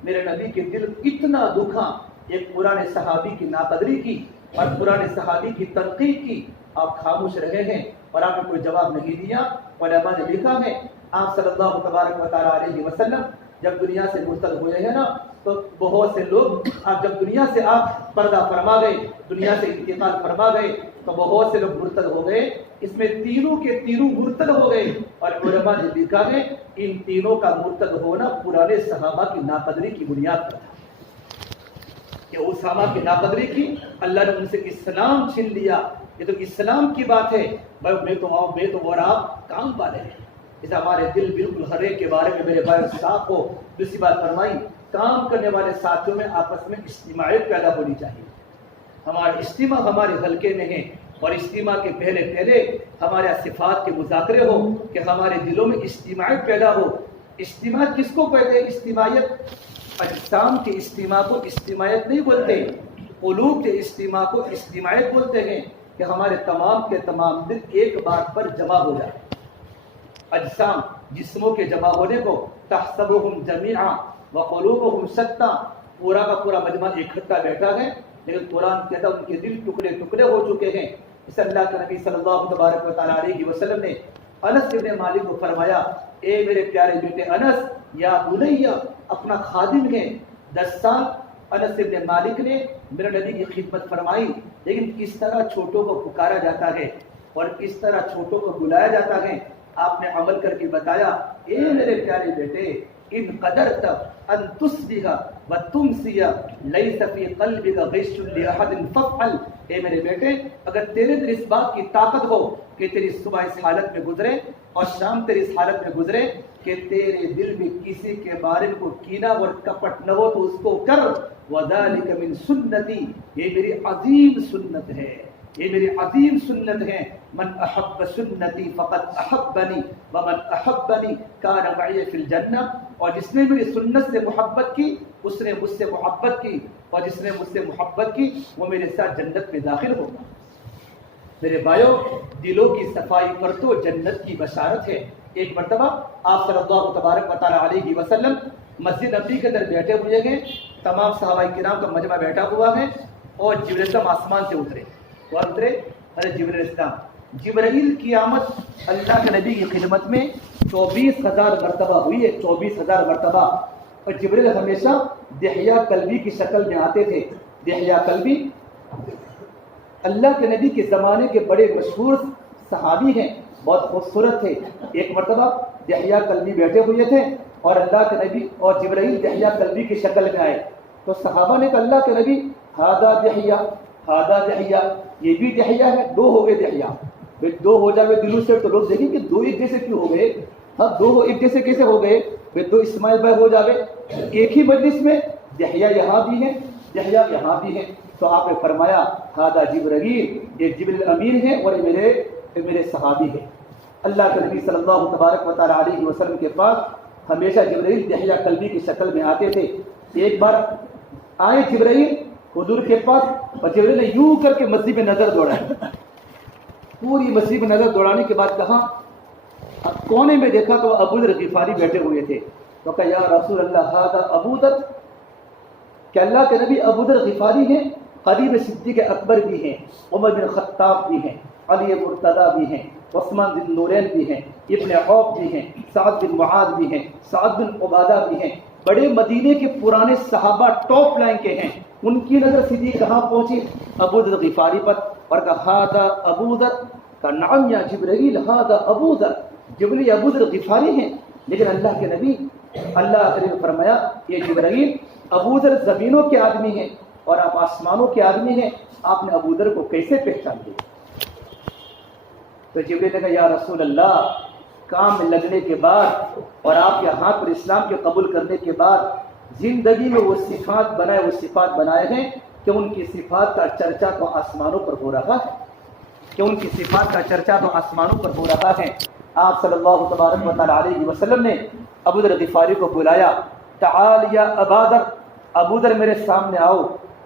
میرے نبی کے دل اتنا دکھا. ایک پرانے صحابی کی ناقدری کی اور پرانے صحابی کی تنقید کی. آپ خاموش رہے ہیں اور آپ نے کوئی جواب نہیں دیا. علماء نے لکھا ہے آپ صلی اللہ تبارک و تعالی علیہ وسلم جب دنیا سے مرتد ہوئے ہیں نا, تو بہت سے لوگ جب دنیا سے آپ پردہ فرما گئے, دنیا سے انتقال فرما گئے, تو بہت سے لوگ مرتد ہو گئے. اس میں تینوں کے تینوں مرتد ہو گئے. اور علماء نے لکھا ہے ان تینوں کا مرتد ہونا پرانے صحابہ کی ناقدری کی بنیاد پر تھا کہ اسامہ کی ناقدری کی, اللہ نے ان سے اسلام چھین لیا. یہ تو اسلام کی بات ہے. میں تو اور آپ کام والے ہیں. اس ہمارے دل بالکل ہر ایک کے بارے میں میرے بھائی صاحب کو دوسری بات فرمائی, کام کرنے والے ساتھیوں میں آپس میں اجتماعیت پیدا ہونی چاہیے. ہمارا اجتماع ہمارے حلقے میں ہے اور اجتماع کے پہلے ہمارے صفات کے مذاکرے ہو کہ ہمارے دلوں میں اجتماعیت پیدا ہو. اجتماع کس کو کہتے ہیں؟ اجتماعیت اجسام کے اجتماع کو اجتماعیت نہیں بولتے, قلوب کے اجتماع کو اجتماعیت بولتے ہیں کہ ہمارے تمام کے تمام دل ایک بات پر جمع ہو جائے. اجسام جسموں کے جمع ہونے کو تحسبهم جميعا وقلوبهم شتى, پورا کا پورا مجمع اکٹھا بیٹھا ہے, لیکن قرآن کہتا ہے ان کے دل ٹکڑے ٹکڑے ہو چکے ہیں. اس اللہ کے نبی صلی اللہ تبارک و تعالی علیہ وسلم نے انس ابن مالک کو فرمایا اے میرے پیارے بیٹے انس, یا بنیا, اپنا خادم ہے. 10 سال انس ابن مالک نے میرے نبی کی خدمت فرمائی, لیکن کس طرح چھوٹوں کو پکارا جاتا ہے اور کس طرح چھوٹوں کو بلایا جاتا ہے آپ نے عمل کر کے بتایا. اے میرے پیارے بیٹے, ان قدرت ان تصبح وتمسی لیس فی قلبک غش لاحد فافعل. اے میرے بیٹے, اگر تیرے دل اس بات کی طاقت ہو کہ تیری صبح اس حالت میں گزرے اور شام تیری اس حالت میں گزرے کہ تیرے دل میں کسی کے بارے میں کوئی کینہ اور کپٹ نہ ہو, تو اس کو کر. وذالک من سنتی, یہ میری عظیم سنت ہے, یہ میری عظیم سنت ہے. من احب سنتی فقد احبنی ومن احبنی کان معی فی الجنہ. اور جس نے میری سنت سے محبت کی اس نے مجھ سے محبت کی, اور جس نے مجھ سے محبت کی وہ میرے ساتھ جنت میں داخل ہوگا. میرے بھائیو, دلوں کی صفائی پر تو جنت کی بشارت ہے. ایک مرتبہ آپ صلی اللہ تبارک و تعالی علیہ وسلم مسجد نبوی کے اندر بیٹھے ہوئے ہیں, تمام صحابہ کرام کا مجمع بیٹھا ہوا ہے, اور جبرائیل السلام آسمان سے اترے. اور اترے حضرت جبرائیل السلام. جبرائیل کی آمد اللہ کے نبی کی خدمت میں 24,000 مرتبہ ہوئی ہے, 24,000 مرتبہ. اور جبرائیل ہمیشہ دحیہ کلبی کی شکل میں آتے تھے. دحیہ کلبی اللہ کے نبی کے زمانے کے بڑے مشہور صحابی ہیں, بہت خوبصورت تھے. ایک مرتبہ دحیہ کلبی بیٹھے ہوئے تھے اور اللہ کے نبی اور جبرائیل دحیہ کلبی کی شکل میں آئے. تو صحابہ نے کہا اللہ کے نبی ہادہ دحیہ, ہادہ دحیہ, یہ بھی دحیہ ہے. 2 ہو گئے دحیہ. 2 ہو جائے دلوں سے تو لوگ دیکھیں کہ 2 ایک جیسے کیوں ہو گئے. ہاں 2 ایک جیسے کیسے ہو گئے؟ 2 اسماعیل بھائی ہو جائے ایک ہی مجلس میں. دحیہ یہاں بھی ہے, دحیہ یہاں بھی ہے. تو آپ نے فرمایا ہادہ جبرائیل, یہ جبرائیل امین ہے اور یہ میرے صحابی ہے. اللہ کے نبی صلی اللہ تبارک و تعالی علیہ وسلم کے پاس ہمیشہ جبرائیل دحیہ کلبی کی شکل میں آتے تھے. ایک بار آئے جبرائیل حضور کے پاس, اور جبرائیل نے یوں کر کے مسجد میں نظر دوڑائی. پوری مسجد میں نظر دوڑانے کے بعد کہا, اب کونے میں دیکھا تو ابو ذر غفاری بیٹھے ہوئے تھے. تو کہا یا رسول اللہ ھذا ابو ذر, کہ اللہ کے نبی ابو ذر غفاری ہیں, قریب صدیق اکبر بھی ہیں, عمر بن خطاب بھی ہیں, علی مرتضیٰ بھی ہیں, عثمان بن نورین بھی ہیں, ابن عوف بھی ہیں, سعد بن معاذ بھی ہیں, سعد بن عبادہ بھی ہیں. بڑے مدینے کے پرانے صحابہ ٹاپ لائن کے ہیں. ان کی نظر سیدھی کہاں پہنچی؟ ابو ذر غفاری پر, اور کہا ھذا ابو ذر, کا نعم یا جبرائیل ھذا ابو ذر, جبرائیل ابو ذر غفاری ہیں. لیکن اللہ کے نبی اللہ نے فرمایا یہ جبرائیل ابو ذر زمینوں کے آدمی ہیں اور آپ آسمانوں کے آدمی ہیں, آپ نے ابو ذر کو کیسے پہچان لیا؟ تو جبرائیل نے کہا یا رسول اللہ کام میں لگنے کے بعد اور آپ کے ہاتھ پر اسلام کے قبول کرنے کے بعد زندگی میں وہ صفات بنائے ہیں کہ ان کی صفات کا چرچا تو آسمانوں پر ہو رہا ہے، کہ ان کی صفات کا چرچا تو آسمانوں پر ہو رہا ہے۔ آپ صلی اللہ تبارک و تعالیٰ علیہ وسلم نے ابو ذر غفاری کو بلایا، تعال یا ابا ذر، ابو ذر میرے سامنے آؤ۔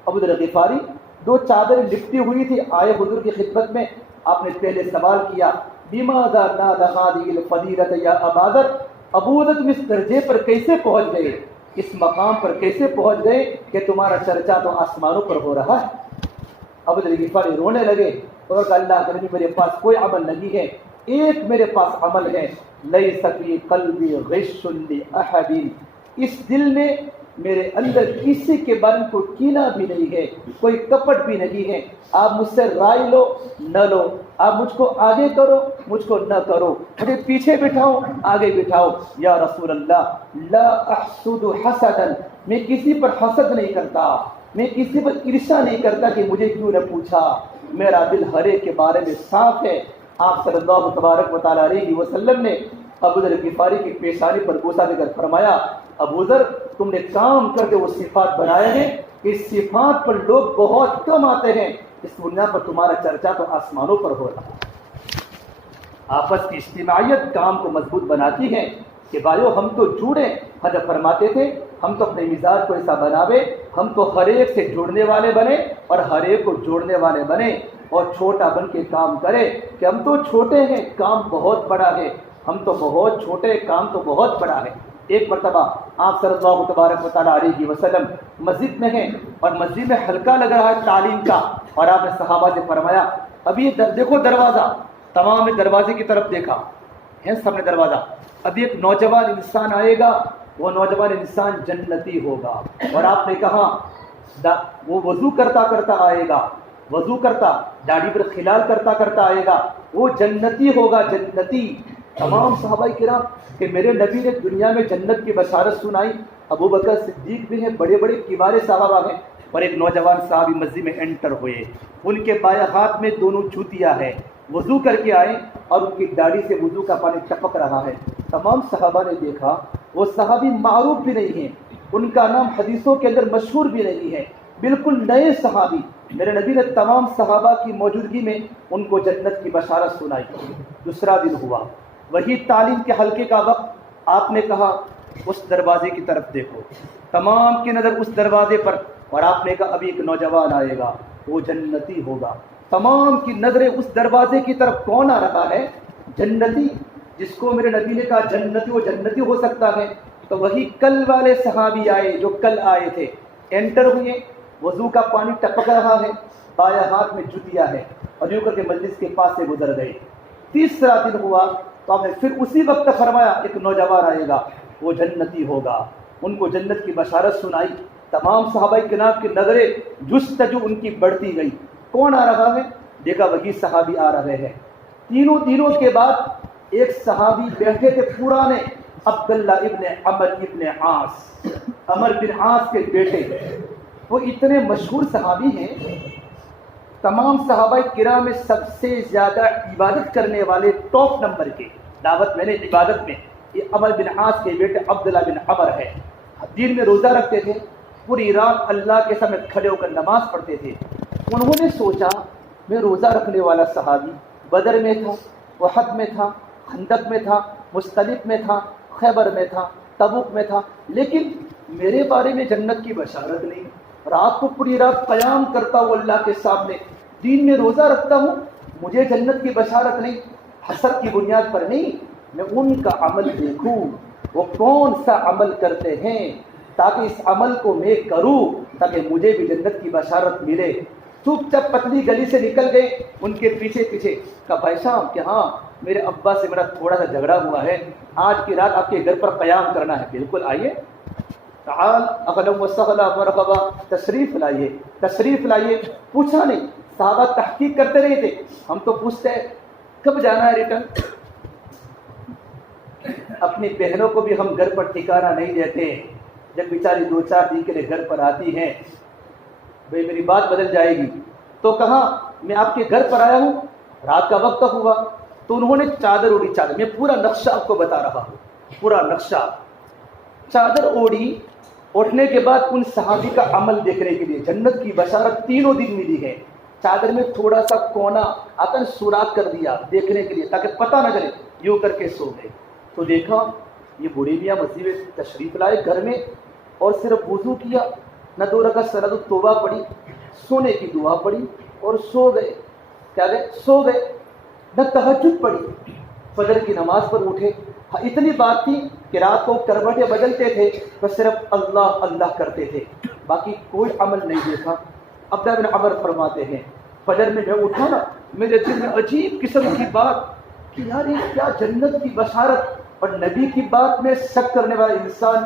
ابو ذر غفاری 2 چادریں لپٹی ہوئی تھی، آئے حضور کی خدمت میں۔ آپ نے پہلے سوال کیا، بماذا نال هذه الفضیلۃ یا ابا ذر، ابو ذر تم اس درجے پر کیسے پہنچ گئے، اس مقام پر کیسے پہنچ گئے کہ تمہارا چرچا تو آسمانوں پر ہو رہا ہے؟ ابو ذر غفاری رونے لگے اور کہا، اللہ کے نبی میرے پاس کوئی عمل نہیں ہے، ایک میرے پاس عمل ہے، لیس فی قلبی غش لاحد، اس دل میں میرے اندر کسی کے بارے میں کوئی کینہ بھی نہیں ہے، کوئی کپٹ بھی نہیں ہے۔ آپ مجھ سے رائے لو نہ لو، آپ مجھ کو آگے کرو مجھ کو نہ کرو، مجھے پیچھے بٹھاؤ آگے بٹھاؤ، یا رسول اللہ لا احسد حسدا، میں کسی پر حسد نہیں کرتا، میں کسی پر عرشا نہیں کرتا کہ مجھے کیوں نہ پوچھا، میرا دل ہر ایک کے بارے میں صاف ہے۔ آپ صلی اللہ تبارک و تعالیٰ علیہ وسلم نے ابو ذر غفاری کی پیشانی پر بوسہ دے کر فرمایا، ابو ذر تم نے کام کر کے وہ صفات بنائے ہیں، اس صفات پر لوگ بہت کم آتے ہیں، اس بنیاد پر تمہارا چرچا تو آسمانوں پر ہو رہا ہے۔ آپس کی اجتماعیت کام کو مضبوط بناتی ہے کہ بھائیو ہم تو جڑے، حضرت فرماتے تھے ہم تو اپنے مزاج کو ایسا بناوے، ہم تو ہر ایک سے جڑنے والے بنے اور ہر ایک کو جوڑنے والے بنے، اور چھوٹا بن کے کام کرے کہ ہم تو چھوٹے ہیں کام بہت بڑا ہے، ہم تو بہت چھوٹے کام تو بہت بڑا ہے۔ ایک مرتبہ آپ صلی اللہ تبارک و تعالیٰ علیہ وسلم مسجد میں ہیں اور مسجد میں حلقہ لگ رہا ہے تعلیم کا، اور آپ نے صحابہ سے فرمایا ابھی دیکھو دروازہ، تمام نے دروازے کی طرف دیکھا ہے، سب نے دروازہ، ابھی ایک نوجوان انسان آئے گا، وہ نوجوان انسان جنتی ہوگا، اور آپ نے کہا وہ وضو کرتا کرتا آئے گا، وضو کرتا داڑھی پر خلال کرتا کرتا آئے گا، وہ جنتی ہوگا، جنتی۔ تمام صحابہ کرام کہ میرے نبی نے دنیا میں جنت کی بشارت سنائی، ابو بکر صدیق بھی ہیں، بڑے بڑے کبار صحابہ ہیں، اور ایک نوجوان صحابی مسجد میں انٹر ہوئے، ان کے بائیں ہاتھ میں دونوں جوتیاں ہیں، وضو کر کے آئے اور ان کی داڑھی سے وضو کا پانی ٹپک رہا ہے۔ تمام صحابہ نے دیکھا، وہ صحابی معروف بھی نہیں ہیں، ان کا نام حدیثوں کے اندر مشہور بھی نہیں ہے، بالکل نئے صحابی۔ میرے نبی نے تمام صحابہ کی موجودگی میں ان کو جنت کی بشارت سنائی۔ دوسرا دن ہوا، وہی تعلیم کے حلقے کا وقت، آپ نے کہا اس دروازے کی طرف دیکھو، تمام کی نظر اس دروازے پر، اور آپ نے کہا ابھی ایک نوجوان آئے گا، وہ جنتی ہوگا، تمام کی نظریں اس دروازے کی طرف۔ کون آ رہا ہے؟ جنتی، جس کو میرے نبی نے کہا جنتی وہ جنتی ہو سکتا ہے۔ تو وہی کل والے صحابی آئے جو کل آئے تھے، انٹر ہوئے، وضو کا پانی ٹپک رہا ہے، بائیں ہاتھ میں جوتیاں ہے، اور یوں کر کے مجلس کے پاس سے گزر گئے۔ تیسرا دن ہوا تو آپ نے پھر اسی وقت فرمایا ایک نوجوان آئے گا، وہ جنتی ہوگا، ان کو جنت کی بشارت سنائی۔ تمام صحابہ کرام کی نظریں جستجو ان کی بڑھتی گئی، کون آ رہا ہے؟ دیکھا وہی صحابی آ رہے ہیں۔ تینوں دنوں کے بعد ایک صحابی بیٹھے تھے پرانے، عبداللہ ابن عمر ابن عاص، عمر بن عاص کے بیٹے، وہ اتنے مشہور صحابی ہیں، تمام صحابہ کرام میں سب سے زیادہ عبادت کرنے والے ٹاپ نمبر کے، دعوت میں نے عبادت میں یہ عمر بن عاص کے بیٹے عبداللہ بن عمر ہے۔ دن میں روزہ رکھتے تھے، پوری رات اللہ کے سامنے کھڑے ہو کر نماز پڑھتے تھے۔ انہوں نے سوچا میں روزہ رکھنے والا صحابی، بدر میں تھا، احد میں تھا، خندق میں تھا، مستلق میں تھا، خیبر میں تھا، تبوک میں تھا، لیکن میرے بارے میں جنت کی بشارت نہیں، رات کو پوری رات قیام کرتا ہوں اللہ کے سامنے، دین میں روزہ رکھتا ہوں، مجھے جنت کی بشارت نہیں۔ حسد کی بنیاد پر نہیں، میں ان کا عمل دیکھوں وہ کون سا عمل کرتے ہیں، تاکہ اس عمل کو میں کروں، تاکہ مجھے بھی جنت کی بشارت ملے۔ چپ چپ پتلی گلی سے نکل گئے، ان کے پیچھے پیچھے کہا بھائی صاحب کہ ہاں میرے ابا سے میرا تھوڑا سا جھگڑا ہوا ہے، آج کی رات آپ کے گھر پر قیام کرنا ہے۔ بالکل آئیے، تعال اغلا و سغلا مرحبا، تشریف لائیے تشریف لائیے۔ پوچھا نہیں، صحابہ تحقیق کرتے رہے تھے، ہم تو پوچھتے ہیں کب جانا ہے ریٹرن۔ اپنی بہنوں کو بھی ہم گھر پر ٹھکانا نہیں دیتے، جب بیچاری 2-4 دن کے لیے گھر پر آتی ہیں، بھئی میری بات بدل جائے گی، تو کہا میں آپ کے گھر پر آیا ہوں، رات کا وقت ہوا، تو انہوں نے چادر اوڑی. چادر میں پورا نقشہ آپ کو بتا رہا ہوں, پورا نقشہ. چادر اوڑی, اٹھنے کے بعد ان صحابی کا عمل دیکھنے کے لیے جنت کی بشارت تینوں دن ملی ہے. چادر میں تھوڑا سا کونا آتا سوراخ کر دیا دیکھنے کے لیے تاکہ پتہ نہ چلے, یوں کر کے سو گئے. تو دیکھا یہ بوڑھے میاں مسجد میں تشریف لائے گھر میں, اور صرف وضو کیا, نہ 2 رکعت صلاۃ التوبہ پڑھی, سونے کی دعا پڑھی اور سو گئے. کیا گئے؟ سو گئے. نہ تہجد پڑھی, فجر کی نماز پر اٹھے. ہاں اتنی بات تھی کہ رات کو کروٹیں بدلتے تھے, بس صرف اللہ اللہ کرتے تھے, باقی کوئی عمل نہیں دیکھا. عبداللہ بن عمر فرماتے ہیں فجر میں اٹھا نا, میرے دل میں عجیب قسم کی بات کہ یار یہ کیا جنت کی بشارت, اور نبی کی بات میں شک کرنے والا انسان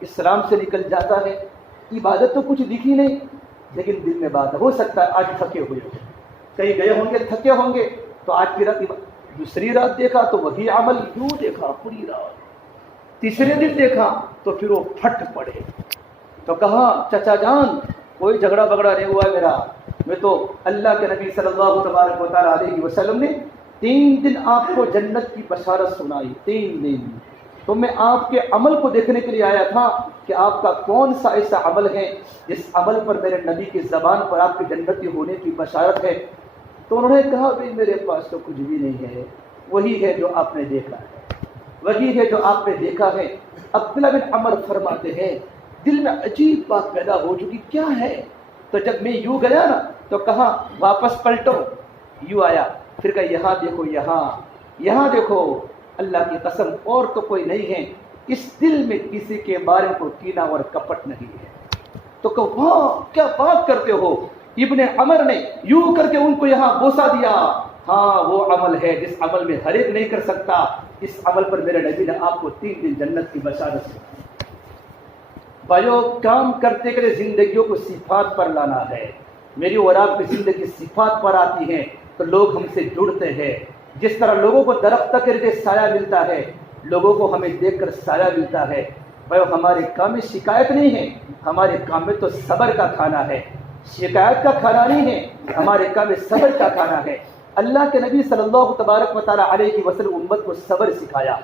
اسلام سے نکل جاتا ہے. عبادت تو کچھ دکھی نہیں, لیکن دل میں بات ہے. ہو سکتا ہے آج تھکے ہوئے ہو, کہیں گئے ہوں گے, تھکے ہوں گے, تو آج کی رات دوسری رات دیکھا تو وہی عمل یوں دیکھا پوری رات. تیسرے دن دیکھا تو پھر وہ پھٹ پڑے. تو کہا چچا جان کوئی جھگڑا بگڑا نہیں ہوا ہے میرا, میں تو اللہ کے نبی صلی اللہ تبارک و تعالیٰ علیہ وسلم نے 3 دن آپ کو جنت کی بشارت سنائی. 3 دن تو میں آپ کے عمل کو دیکھنے کے لیے آیا تھا کہ آپ کا کون سا ایسا عمل ہے جس عمل پر میرے نبی کی زبان پر آپ کے جنتی ہونے کی بشارت ہے. تو انہوں نے کہا بھائی میرے پاس تو کچھ بھی نہیں ہے, وہی ہے جو آپ نے دیکھا ہے, وہی ہے جو آپ نے دیکھا ہے. عبداللہ بن عمر فرماتے ہیں دل میں عجیب بات پیدا ہو چکی, کیا ہے؟ تو جب میں یوں گیا نا تو کہا واپس پلٹو, یوں آیا, پھر کہا یہاں دیکھو, یہاں دیکھو, اللہ کی قسم اور تو کوئی نہیں ہے, اس دل میں کسی کے بارے کو کینہ اور کپٹ نہیں ہے. تو کہ واہ کیا بات کرتے ہو. ابن عمر نے یوں کر کے ان کو یہاں بوسا دیا. ہاں وہ عمل ہے جس عمل میں ہر ایک نہیں کر سکتا, اس عمل پر میرے نبی نے آپ کو 3 دن جنت کی بشارت دی. بھائیو کام کرتے کرتے زندگیوں کو صفات پر لانا ہے. میری اور آپ کی زندگی صفات پر آتی ہے تو لوگ ہم سے جڑتے ہیں. جس طرح لوگوں کو درخت تک کے سایہ ملتا ہے, لوگوں کو ہمیں دیکھ کر سایہ ملتا ہے. بھائیو ہمارے کام میں شکایت نہیں ہے, ہمارے کام میں تو صبر کا کھانا ہے, شکایت کا کھانا نہیں ہے, ہمارے کام میں صبر کا کھانا ہے. اللہ کے نبی صلی اللہ تبارک و تعالیٰ علیہ وسلم امت کو صبر سکھایا.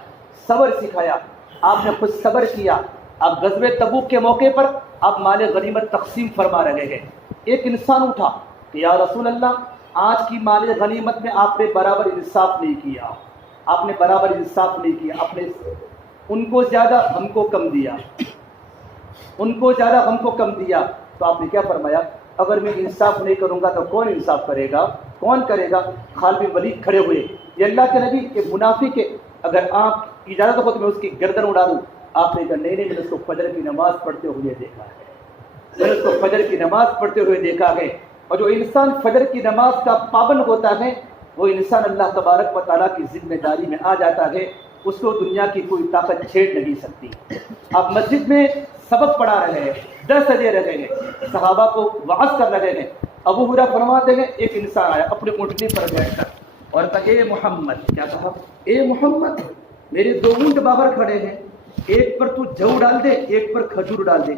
آپ نے خود صبر کیا. آپ غزوہ تبوک کے موقع پر آپ مال غنیمت تقسیم فرما رہے ہیں. ایک انسان اٹھا کہ یا رسول اللہ آج کی مال غنیمت میں آپ نے برابر انصاف نہیں کیا, آپ نے ان کو زیادہ ہم کو کم دیا, تو آپ نے کیا فرمایا, اگر میں انصاف نہیں کروں گا تو کون انصاف کرے گا, خالد بن ولید کھڑے ہوئے, یہ اللہ کے نبی کے منافق ہے, اگر آپ اجازت ہو تو میں اس کی گردن اڑا دوں. آپ نے کہا نہیں, میں نے اس کو فجر کی نماز پڑھتے ہوئے دیکھا ہے. اور جو انسان فجر کی نماز کا پابند ہوتا ہے وہ انسان اللہ تبارک و تعالیٰ کی ذمہ داری میں آ جاتا ہے, اس کو دنیا کی کوئی طاقت چھیڑ نہیں سکتی. آپ مسجد میں سبق پڑھا رہے ہیں, درس دے رہے ہیں, صحابہ کو وعظ کر رہے ہیں. ابو ہریرہ فرماتے ہیں ایک انسان آیا اپنی اونٹنی پر بیٹھ کر اور کہا اے محمد, کیا کہا, اے محمد میرے 2 اونٹ باہر کھڑے ہیں, ایک پر تو جو ڈال دے, ایک پر کھجور ڈال دے.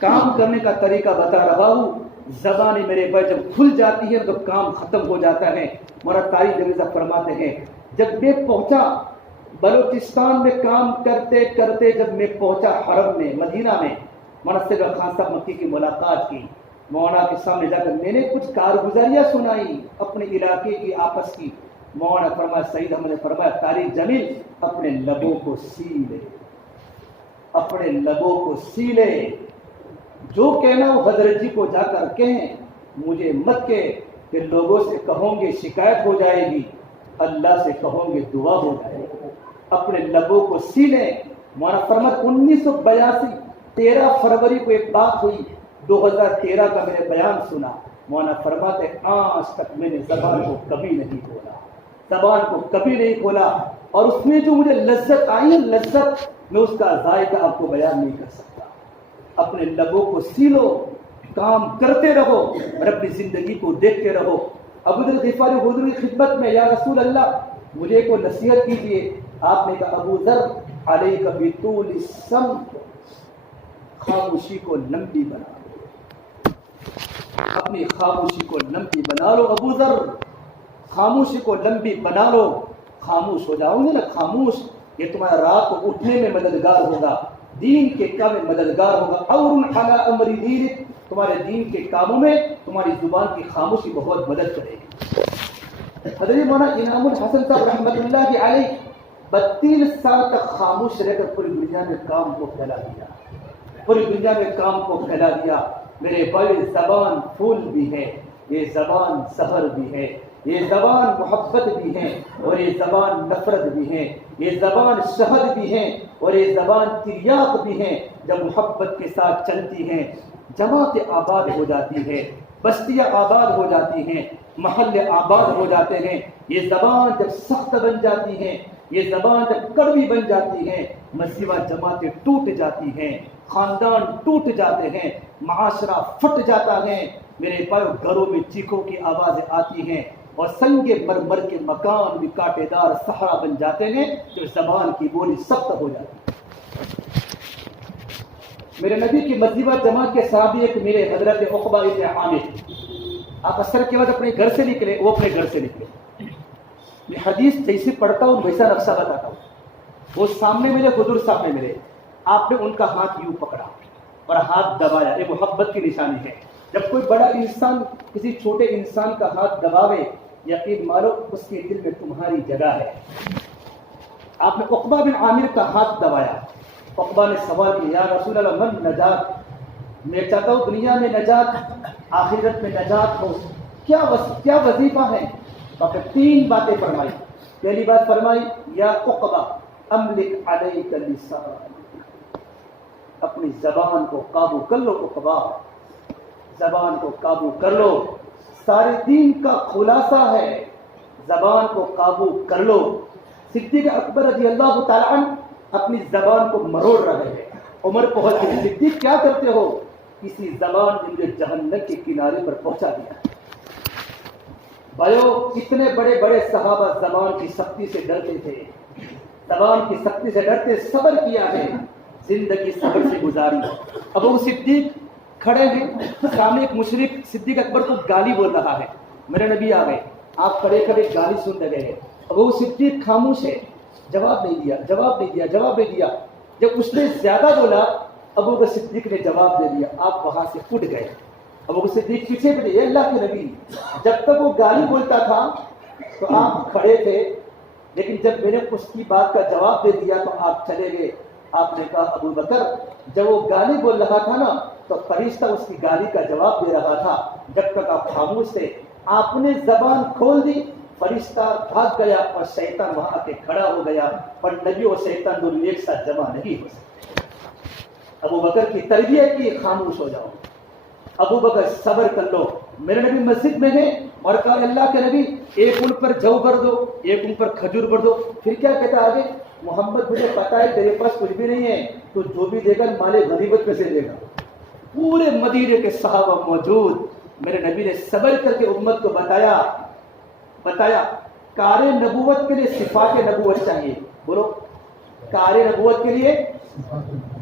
کام کرنے کا طریقہ بتا رہا ہوں, زبان میرے بھائی جب کھل جاتی ہے تو کام ختم ہو جاتا ہے. مولانا طارق جمیزہ فرماتے ہیں جب میں پہنچا بلوچستان میں کام کرتے کرتے, جب میں پہنچا حرم میں مدینہ میں, مولانا سید خان صاحب مکی کی ملاقات کی. مولانا کے سامنے جا کر میں نے کچھ کارگزاریاں سنائی اپنے علاقے کی آپس کی. مولانا فرمایا, سعید احمد نے فرمایا طارق جمیل اپنے لبوں کو سی لے, جو کہنا وہ حضرت جی کو جا کر کہیں, مجھے مت کہے کہ لوگوں سے کہوں گے شکایت ہو جائے گی, اللہ سے کہوں گے دعا ہو جائے گی. اپنے لبوں کو سی لیں. مولانا فرمایا 1982 13 فروری کو ایک بات ہوئی, 2013 کا میں نے بیان سنا. مولانا فرماتے آج تک میں نے زبان کو کبھی نہیں کھولا, اور اس میں جو مجھے لذت آئی ہے, لذت میں اس کا ذائقہ آپ کو بیان نہیں کر سکتا. اپنے لبوں کو سیلو, کام کرتے رہو اور اپنی زندگی کو دیکھتے رہو. ابو ذر غفاری حضور کی خدمت میں, یا رسول اللہ مجھے کو نصیحت کیجیے. آپ نے کہا ابو ذر علیک بطول الصمت, خاموشی کو لمبی بنا لو, اپنی خاموشی کو لمبی بنا لو. ابو ذر خاموشی کو لمبی بنا لو، خاموش ہو جاؤ گے نا خاموش، یہ تمہارا رات کو اٹھنے میں مددگار ہوگا، دین کے کام میں مددگار ہوگا۔ اور علی امر دینک، تمہارے دین کے کاموں میں تمہاری زبان کی خاموشی بہت مدد کرے گی۔ حضرت مولانا انعام الحسن صاحب رحمۃ اللہ علیہ 32 سال تک خاموش رہ کر پوری دنیا میں کام کو پھیلا دیا، پوری دنیا میں کام کو پھیلا دیا۔ میرے بھائی، زبان پھول بھی ہے، یہ زبان سحر بھی ہے، یہ زبان محبت بھی ہے اور یہ زبان نفرت بھی ہے، یہ زبان شہد بھی ہے اور یہ زبان تریاق بھی ہے۔ جب محبت کے ساتھ چلتی ہیں جماعتیں آباد ہو جاتی ہے، بستیاں آباد ہو جاتی ہیں، محلے آباد ہو جاتے ہیں۔ یہ زبان جب سخت بن جاتی ہے، یہ زبان جب کڑوی بن جاتی ہے، مسیحا جماعتیں ٹوٹ جاتی ہیں، خاندان ٹوٹ جاتے ہیں، معاشرہ پھٹ جاتا ہے۔ میرے بھائیو، گھروں میں چیخوں کی آوازیں آتی ہیں اور سنگ مرمر کے مکان بھی کانٹے دار صحرا بن جاتے ہیں، جو زبان کی بولی سخت ہو جاتی ہے۔ میرے نبی کی مذہبہ جماعت کے صحابی ایک میرے حضرت عقبہ بن عامر، آپ اثر کے بعد اپنے گھر سے نکلے، وہ اپنے گھر سے نکلے۔ میں حدیث جیسے پڑھتا ہوں ویسا نقشہ بتاتا ہوں۔ وہ سامنے ملے، حضور سامنے ملے، آپ نے ان کا ہاتھ یوں پکڑا اور ہاتھ دبایا، یہ محبت کی نشانی ہے۔ جب کوئی بڑا انسان کسی چھوٹے انسان کا ہاتھ دباوے، یقین مانو اس کے دل میں تمہاری جگہ ہے۔ آپ نے عقبہ بن عامر کا ہاتھ دبایا۔ عقبہ نے سوال کیا، یا رسول اللہ، من نجات، میں چاہتا ہوں دنیا میں نجات، آخرت میں نجات ہو، کیا وظیفہ ہے؟ آپ نے 3 باتیں فرمائی۔ پہلی بات فرمائی، یا عقبہ املک علیک لسان، اپنی زبان کو قابو کر لو عقبہ، زبان کو قابو کر لو، سارے دین کا خلاصہ ہے، زبان کو قابو کر لو۔ صدیق اکبر رضی اللہ تعالیٰ عنہ اپنی زبان کو مروڑ رہے ہیں۔ عمر پہنچ گئی، صدیق کیا کرتے ہو؟ کسی زبان نے مجھے جہنم کے کنارے پر پہنچا دیا۔ بھائیو، اتنے بڑے بڑے صحابہ زبان کی سختی سے ڈرتے تھے، زبان کی سختی سے ڈرتے، صبر کیا ہے، زندگی صبر سے گزاری۔ ابو صدیق کھڑے ہیں، سامنے ایک مشرک صدیق اکبر کو گالی بول رہا ہے، میرے نبی آ گئے، آپ کھڑے کھڑے گالی سن رہے ہیں۔ ابو صدیق خاموش ہے، جواب نہیں دیا۔ جب اس نے زیادہ بولا، ابو بکر صدیق نے جواب دے دیا، آپ وہاں سے اٹھ گئے۔ ابو بکر صدیق پیچھے پڑے، اے اللہ کے نبی، جب تک وہ گالی بولتا تھا تو آپ کھڑے تھے، لیکن جب میں نے اس کی بات کا جواب دے دیا تو آپ چلے گئے۔ آپ نے کہا، ابو بکر، جب وہ گالی بول رہا تھا نا تو فرشتہ اس کی گالی کا جواب دے رہا تھا، جب تک آپ خاموش تھے۔ آپ نے زبان کھول دی، فرشتہ بھاگ گیا اور شیطان وہاں آ کے کھڑا ہو گیا، اور نبی اور شیطان دونوں ایک ساتھ جمع نہیں ہو سکتے۔ ابو بکر کی تربیت کی، خاموش ہو جاؤ، ابو بکر صبر کر لو۔ میرے نبی مسجد میں ہے اور کہا، اللہ کے نبی، ایک ان پر جو بھر دو، ایک ان پر کھجور بھر دو۔ پھر کیا کہتا آگے، محمد مجھے پتا ہے تیرے پاس کچھ بھی نہیں ہے، تو جو بھی دے گا مال غنیمت میں سے دے گا۔ پورے مدینے کے صحابہ موجود، میرے نبی نے صبر کر کے امت کو بتایا کار نبوت کے لیے صفات نبوت چاہیے، بولو، کار نبوت کے لیے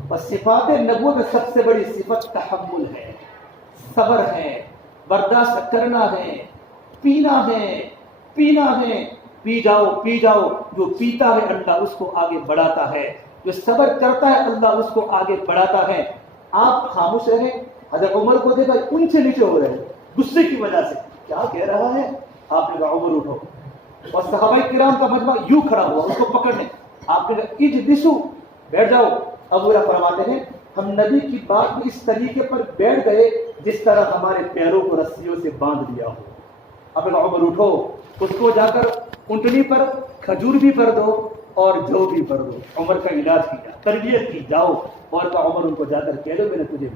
اور صفات نبوت میں سب سے بڑی صفت تحمل ہے، صبر ہے، برداشت کرنا ہے، پینا ہے، پی جاؤ، جو پیتا ہے اللہ اس کو آگے بڑھاتا ہے، جو صبر کرتا ہے اللہ اس کو آگے بڑھاتا ہے۔ آپ خاموش رہے، حضرت عمر کو دیکھا ان سے نیچے ہو رہے ہیں غصے کی وجہ سے، کیا کہہ رہا ہے؟ آپ نے کہا، عمر اٹھو، اور صحابہ کرام کا مجمع یوں کھڑا ہوا اس کو پکڑنے، آپ نے کہا، اجلسو، بیٹھ جاؤ۔ ابو ہریرہ فرماتے ہیں، ہم نبی کی بات میں اس طریقے پر بیٹھ گئے جس طرح ہمارے پیروں کو رسیوں سے باندھ دیا ہو۔ اب عمر اٹھو، اس کو جا کر اونٹنی پر کھجور بھی بھر دو اور جو بھی بھر دو۔ عمر کا علاج کیا، تربیت کی، جاؤ، اور کہا، عمر ان کو جا کر کہہ دو میں نے تجھے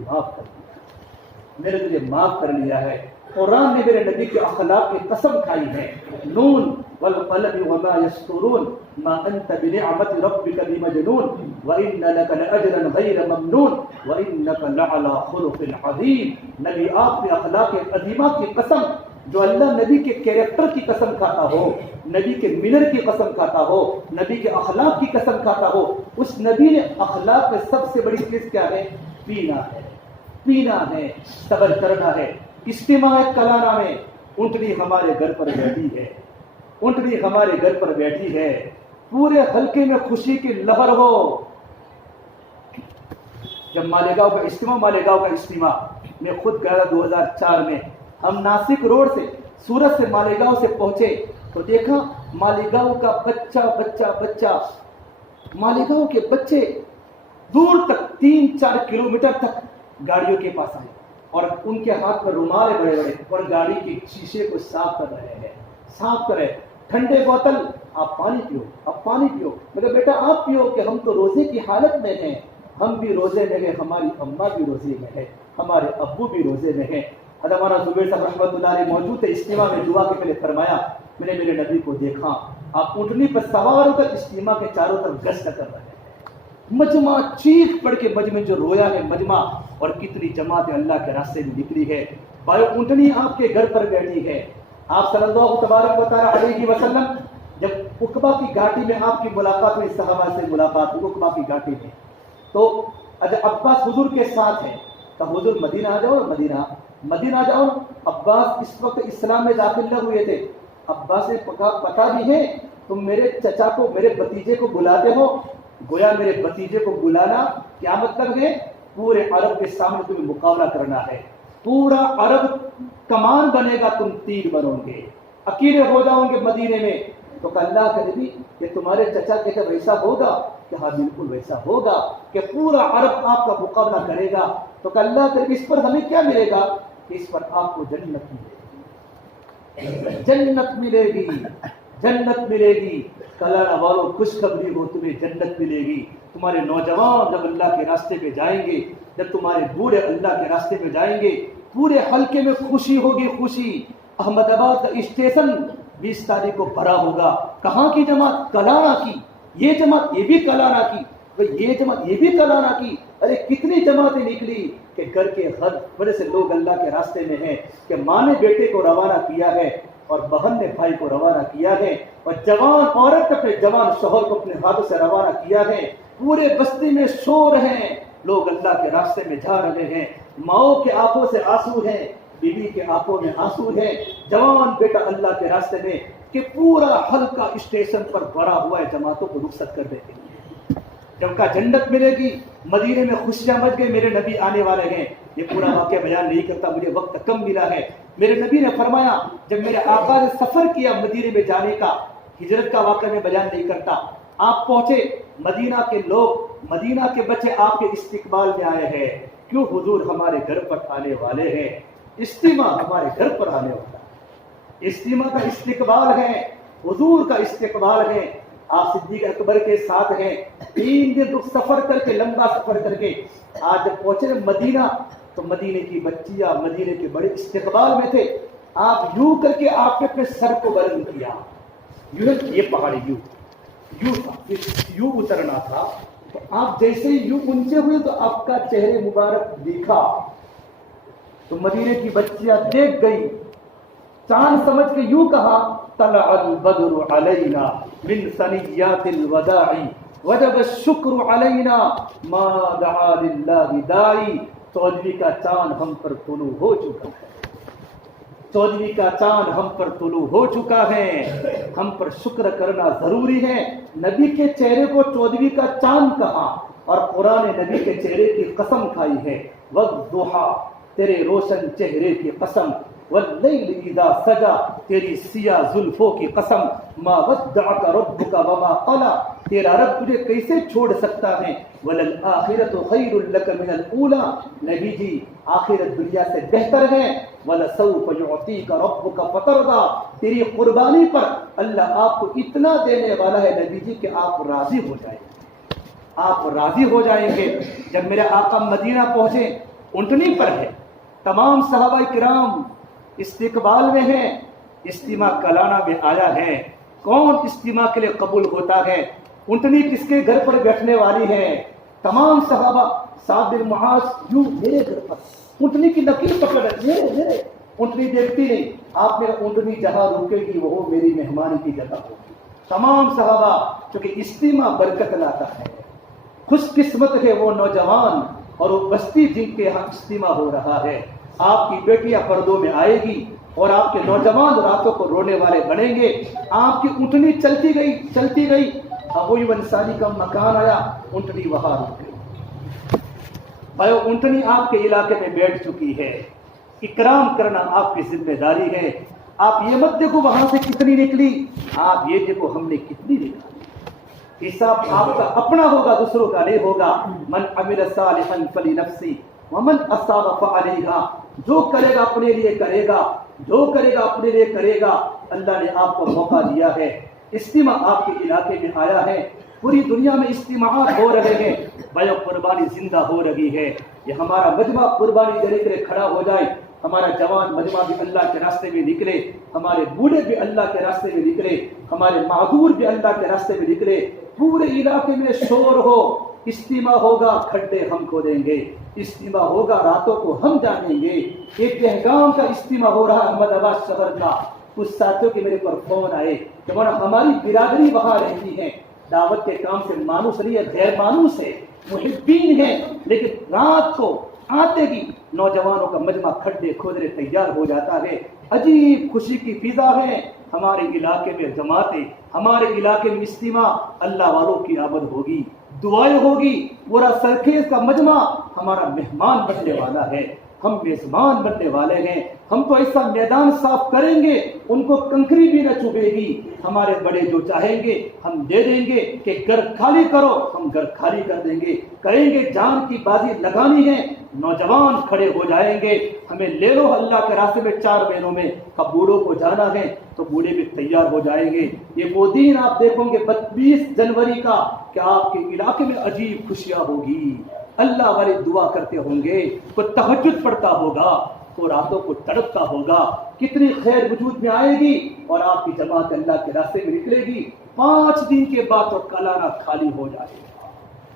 معاف کر لیا ہے۔ قرآن نے میرے نبی کے اخلاق کی قسم کھائی ہے، نون والقلم وما يسطرون ما انت بنعمت ربك بمجنون وان لك لاجرا غير ممنون وانك لعلى خلق عظيم۔ نبی آپ کے اخلاق عظیمہ کی قسم، جو اللہ نبی کے کیریکٹر کی قسم کھاتا ہو، نبی کے منر کی قسم کھاتا ہو، نبی کے اخلاق کی قسم کھاتا ہو، اس نبی نے اخلاق میں سب سے بڑی چیز کیا ہے؟ پینا ہے، صبر کرنا ہے۔ اجتماع کلانا میں اونٹنی ہمارے گھر پر بیٹھی ہے، اونٹنی ہمارے گھر پر بیٹھی ہے، پورے حلقے میں خوشی کی لہر ہو۔ جب مالیگاؤں کا اجتماع میں خود گیا 2004 میں، ہم ناسک روڈ سے سورت سے مالیگاؤں سے پہنچے تو دیکھا مالیگاؤں کا بچہ مالیگاؤں کے بچے دور تک 3-4 کلومیٹر تک گاڑیوں کے پاس آئے اور ان کے ہاتھ پر رومال بڑے بڑے اور گاڑی کے شیشے کو صاف کر رہے ہیں۔ ٹھنڈے بوتل، آپ پانی پیو، میرے بیٹا آپ پیو، کہ ہم تو روزے کی حالت میں ہیں، ہم بھی روزے میں ہیں، ہماری اماں بھی روزے میں ہے، ہمارے ابو بھی روزے میں ہیں۔ مولانا زبیر صاحب رحمۃ اللہ علیہ موجود تھے اجتماع میں، دعا کے پہلے فرمایا میں نے میرے نبی کو دیکھا، آپ اونٹنی پر سوار ہو کر اجتماع کے چاروں طرف گشت کر رہے ہیں۔ مجمع چیخ پڑ کے مجمع جو رویا ہے مجمع، اور کتنی جماعت اللہ کے راستے میں نکلی ہے۔ بھائی اونٹنی آپ کے گھر پر بیٹھی ہے۔ آپ صلی اللہ تبارک و تعالی علیہ وسلم جب عقبہ کی گھاٹی میں آپ کی ملاقات ہوئی، صحابہ سے ملاقات ہوئی عقبہ کی گھاٹی میں، تو عباس حضور کے ساتھ ہے، تو حضور مدینہ آ جاؤ۔ عباس اس وقت اسلام میں داخل نہ ہوئے تھے۔ عباس نے پتا بھی ہے تم میرے چچا کو، میرے بھتیجے کو بلاتے ہو، گویا میرے بھتیجے کو بلانا کیا مطلب ہے؟ پورے عرب کے سامنے تمہیں مقابلہ کرنا ہے، پورا عرب کمان بنے گا، تم تیر بنو گے، اکیلے ہو جاؤ گے مدینے میں۔ تو کہ اللہ کے نبی کہ تمہارے چچا کہتے ویسا ہوگا؟ کہ ہاں بالکل ویسا ہوگا، کہ پورا عرب آپ کا مقابلہ کرے گا۔ تو کہ اللہ کے نبی اس پر ہمیں کیا ملے گا؟ کہ اس پر آپ کو جنت ملے گی۔ کلاڑا والوں خوشخبری ہو، تمہیں جنت ملے گی۔ تمہارے نوجوان جب اللہ کے راستے پہ جائیں گے، جب تمہارے بوڑھے اللہ کے راستے پہ جائیں گے، پورے حلقے میں خوشی ہوگی، خوشی۔ احمد آباد کا اسٹیشن 20 تاریخ کو بھرا ہوگا۔ کہاں کی جماعت؟ کلاڑا کی۔ یہ جماعت یہ بھی کلاڑا کی، یہ جماعت یہ بھی کلاڑا کی۔ ارے کتنی جماعتیں نکلی کہ گھر کے ہر بڑے سے لوگ اللہ کے راستے میں ہیں، کہ ماں نے بیٹے کو روانہ کیا ہے اور بہن نے بھائی کو روانہ کیا ہے، اور جوان عورت اپنے جوان شوہر کو اپنے ہاتھوں سے روانہ کیا ہے۔ پورے بستی میں شور ہیں، لوگ اللہ کے راستے میں جا رہے ہیں۔ ماؤں کے آنکھوں سے آنسو ہیں، بیوی کے آنکھوں میں آنسو ہیں، جوان بیٹا اللہ کے راستے میں، کہ پورا حلقہ اسٹیشن پر بھرا ہوا ہے جماعتوں کو رخصت کر دیتے ہیں۔ جب کا جنت ملے گی، مدینے میں خوشیاں مچ گئی، میرے نبی آنے والے ہیں۔ یہ پورا واقعہ بیان نہیں کرتا، مجھے وقت کم ملا ہے۔ میرے نبی نے فرمایا جب میرے آقا نے سفر کیا مدینے میں جانے کا، ہجرت کا واقعہ میں بیان نہیں کرتا، آپ پہنچے، مدینہ کے لوگ، مدینہ کے بچے آپ کے استقبال میں آئے ہیں، کیوں حضور ہمارے گھر پر آنے والے ہیں، اجتماع ہمارے گھر پر آنے والا ہے، اجتماع کا استقبال ہے، حضور کا استقبال ہے۔ آپ صدیق اکبر کے ساتھ ہیں، 3 دن سفر کر کے، لمبا سفر کر کے آج جب پہنچے مدینہ، تو مدینے کی بچیاں مدینے کے بڑے استقبال میں تھے۔ آپ یوں کر کے آپ نے اپنے سر کو بلند کیا، یوں یہ پہاڑی یوں تھا، یوں اترنا تھا، تو آپ جیسے یوں اونچے ہوئے تو آپ کا چہرے مبارک دیکھا، تو مدینے کی بچیاں دیکھ گئی، چاند سمجھ کے یوں کہا طلع البدر علینا من ثنیات الوداع وجب الشکر علینا ما دعا للہ داعی۔ 14ویں کا چاند ہم پر طلوع ہو چکا ہے، 14ویں کا چاند ہم پر طلوع ہو چکا ہے، ہم پر شکر کرنا ضروری ہے۔ نبی کے چہرے کو 14ویں کا چاند کہا، اور قرآن نبی کے چہرے کی قسم کھائی ہے، والضحیٰ تیرے روشن چہرے کی قسم، واللیل اذا سجا تیری سیاہ زلفوں کی قسم، ما ودعک ربک وما قلی تیرا رب تجھے کیسے چھوڑ سکتا ہے، وللآخرۃ خیر لک من الاولی نبی جی آخرت دنیا سے بہتر ہے، ولسوف یعطیک ربک فترضی تیری قربانی پر اللہ آپ کو اتنا دینے والا ہے نبی جی کہ آپ راضی ہو جائیں گے، آپ راضی ہو جائیں گے۔ جب میرے آقا مدینہ پہنچے، اونٹنی پر ہے، تمام صحابہ کرام استقبال میں ہیں، اجتماع کلانا میں آیا ہے، کون اجتماع کے لیے قبول ہوتا ہے، اونٹنی کس کے گھر پر بیٹھنے والی ہے، تمام صحابہ، سعد بن معاذ یوں میرے گھر پر، اونٹنی کی نکیل پکڑ میرے اونٹنی دیکھتی نہیں، آپ میرا اونٹنی جہاں رکے گی وہ میری مہمانی کی جگہ ہوگی۔ تمام صحابہ، چونکہ اجتماع برکت لاتا ہے، خوش قسمت ہے وہ نوجوان اور وہ بستی جن کے یہاں اجتماع ہو رہا ہے۔ آپ کی بیٹیاں پردوں میں آئے گی، اور آپ کے نوجوان راتوں کو رونے والے بنیں گے. آپ کی اونٹنی چلتی گئی ابو ایوب انصاری کا مکان آیا, اونٹنی وہاں رک گئی. بھائیو اونٹنی آپ کے علاقے میں بیٹھ چکی ہے, اکرام کرنا آپ کی ذمہ داری ہے. آپ یہ مت دیکھو وہاں سے کتنی نکلی, آپ یہ دیکھو ہم نے کتنی نکالی. حساب آپ کا اپنا ہوگا, دوسروں کا نہیں ہوگا. من عمل صالحا فلنفسہ ومن اصاب فعلیہا. جو کرے گا اپنے لیے کرے گا, جو کرے گا اپنے لیے کرے گا. اللہ نے آپ کو موقع دیا ہے, اجتماع آپ کے علاقے میں آیا ہے, پوری دنیا میں اجتماعات ہو رہے ہیں. بھائیو قربانی زندہ ہو رہی ہے. یہ ہمارا مجمع قربانی دینے کے لیے کھڑا ہو جائے. ہمارا جوان مجمع بھی اللہ کے راستے میں نکلے, ہمارے بوڑھے بھی اللہ کے راستے میں نکلے, ہمارے معذور بھی اللہ کے راستے میں نکلے. پورے علاقے میں شور ہو, اجتماع ہوگا, کھڈے ہم کھودیں گے. اجتماع ہوگا, راتوں کو ہم جانیں گے. ایک دہگام کا اجتماع ہو رہا احمد آباد شہر کا. کچھ ساتھیوں کے میرے پر فون آئے کہ ہماری برادری وہاں رہتی ہے, دعوت کے کام سے مانوس نہیں ہے, غیر مانوس ہے, محبین ہیں, لیکن رات کو آتے ہی نوجوانوں کا مجمع کھڈے کھودنے تیار ہو جاتا ہے. عجیب خوشی کی فضا ہے. ہمارے علاقے میں جماعتیں, ہمارے علاقے میں اجتماع, اللہ والوں کی آمد ہوگی, دعائیں ہوگی. پورا سرخیز کا مجمع ہمارا مہمان بننے والا ہے, ہم میزبان بننے والے ہیں. ہم تو ایسا میدان صاف کریں گے ان کو کنکری بھی نہ چبھے گی. ہمارے بڑے جو چاہیں گے ہم دے دیں گے کہ گھر خالی کرو, ہم گھر خالی کر دیں گے. کہیں گے جان کی بازی لگانی ہے, نوجوان کھڑے ہو جائیں گے, ہمیں لے لو اللہ کے راستے میں 4 مہینوں میں. کب بوڑھوں کو جانا ہے تو بوڑھے بھی تیار ہو جائیں گے. یہ وہ دن آپ دیکھو گے 22 جنوری کا کہ آپ کے علاقے میں عجیب خوشیاں ہوگی. اللہ والے دعا کرتے ہوں گے, کوئی تہجد پڑھتا ہوگا, کوئی راتوں کو تڑپتا ہوگا. کتنی خیر وجود میں آئے گی اور آپ کی جماعت اللہ کے راستے میں نکلے گی. 5 دن کے بعد تو کلانہ خالی ہو جائے گا,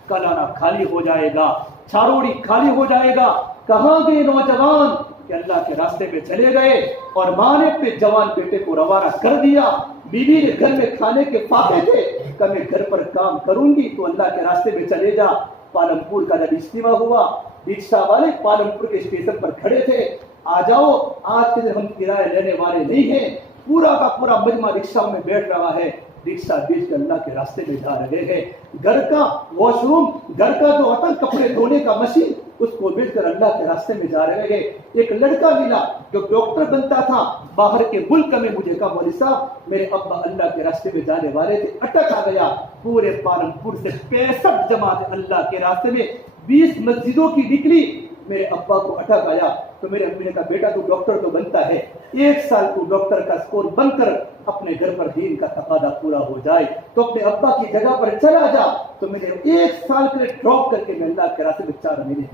کلانہ خالی ہو جائے گا, چھاروڑی خالی ہو جائے گا. کہاں گئے نوجوان کہ اللہ کے راستے میں چلے گئے اور ماں نے اپنے جوان بیٹے کو روانہ کر دیا. بیوی نے گھر میں کھانے کے فاقے تھے کہ میں گھر پر کام کروں گی تو اللہ کے راستے میں چلے جا. پالمپور کا جب اجتماع ہوا, رکشا والے پالمپور کے اسٹیشن پر کھڑے تھے, آ جاؤ آج کے دن ہم کرایہ لینے والے نہیں ہیں. پورا کا پورا مجمع رکشا میں بیٹھ رہا ہے, رکشا بیچ کے اللہ کے راستے میں جا رہے ہیں. گھر کا واش روم, گھر کا جو ہوتا ہے کپڑے دھونے کا مشین, اس کو بیچ کر اللہ کے راستے میں جا رہے ہیں. ایک لڑکا ملا جو ڈاکٹر بنتا تھا, باہر کے ملک میں مجھے کہا مولوی صاحب میرے ابا اللہ کے راستے میں جانے والے تھے, اٹک آ گیا. پورے پالنپور سے 65 جماعت اللہ کے راستے میں 20 مسجدوں کی نکلی. میرے ابا کو اٹک آیا تو میرے امی نے کہا بیٹا تو ڈاکٹر تو بنتا ہے, 1 سال تو ڈاکٹر کا اسکور بن کر اپنے گھر پر دین کا تقاضا پورا ہو جائے تو اپنے ابا کی جگہ پر چلا جا. تو میں نے 1 سال کے لیے ڈراپ کر کے میں اللہ کے راستے میں 4 مہینے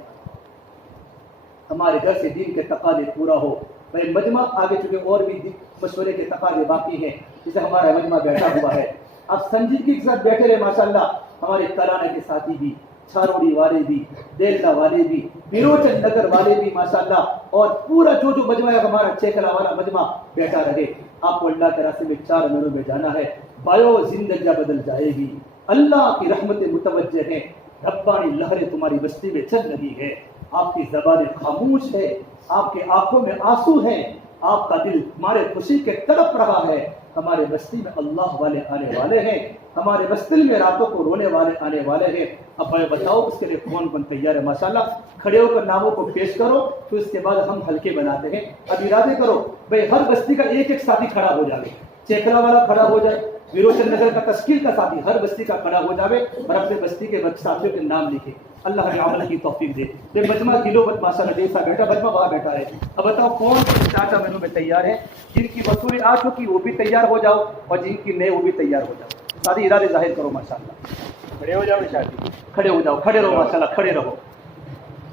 ہمارے گھر سے دین کے تقاضے پورا ہو. میرے مجمع آگے چونکہ اور بھی مشورے کے تقاضے باقی ہیں, جسے ہمارا مجمع بیٹھا ہوا ہے. آپ سنجیدگی کے ساتھ بیٹھے رہے ماشاءاللہ. ہمارے کلانہ کے ساتھی بھی, چھاروڑی والے بھی, دیلتا والے بھی, بیروچن نگر والے بھی ماشاءاللہ, اور پورا جو مجمع ہے ہمارا چیکلا والا مجمع بیٹھا رہے. آپ کو اللہ کے راستے میں 4 مہینوں میں جانا ہے. بایو زندگیاں بدل جائے گی, اللہ کی رحمتیں متوجہ ہیں, ربانی لہریں تمہاری بستی میں چل رہی ہے. آپ کی زبانیں خاموش ہے, آپ کی آنکھوں میں آنسو ہیں, آپ کا دل تمہارے خوشی کے تڑپ رہا ہے. ہمارے بستی میں اللہ والے آنے والے ہیں, ہمارے بستی میں راتوں کو رونے والے آنے والے ہیں. اب میں بتاؤ اس کے لیے کون کون تیار ہے؟ ماشاءاللہ کھڑے ہو کر ناموں کو پیش کرو, تو اس کے بعد ہم ہلکے بناتے ہیں. اب ارادے کرو بھائی ہر بستی کا ایک ایک ساتھی کھڑا ہو جائے, چیکلا والا کھڑا ہو جائے, ویروچن نگر کا تشکیل کا ساتھی ہر بستی کا کھڑا ہو جائے اور اپنے بستی کے ساتھیوں کے نام لکھے. اللہ نے عمل کی توفیق دے. بے مجمع کلو بت ماشاءاللہ جیسا بیٹا مجمع وہاں بیٹھا ہے. اب بتاؤ کون 4 مہینوں میں تیار ہے؟ جن کی وصولی آ چکی وہ بھی تیار ہو جاؤ, اور جن کی نئے وہ بھی تیار ہو جاؤ. ساتھی ارادے ظاہر کرو ماشاءاللہ. کھڑے ہو جاؤ شادی, کھڑے ہو جاؤ, کھڑے رہو ماشاءاللہ, کھڑے رہو,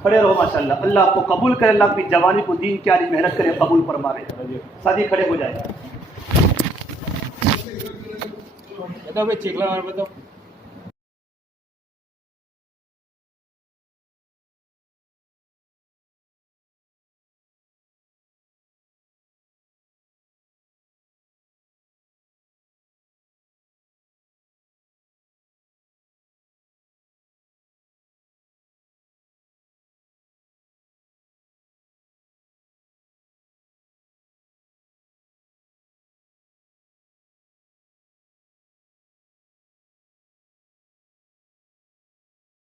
کھڑے رہو ماشاءاللہ. اللہ آپ کو قبول کرے, اللہ اپنی جوانی کو دین کی عالی محنت کرے, قبول فرمائے. ساتھی کھڑے ہو جائے. بتاؤ بھائی چیکلا بتاؤ.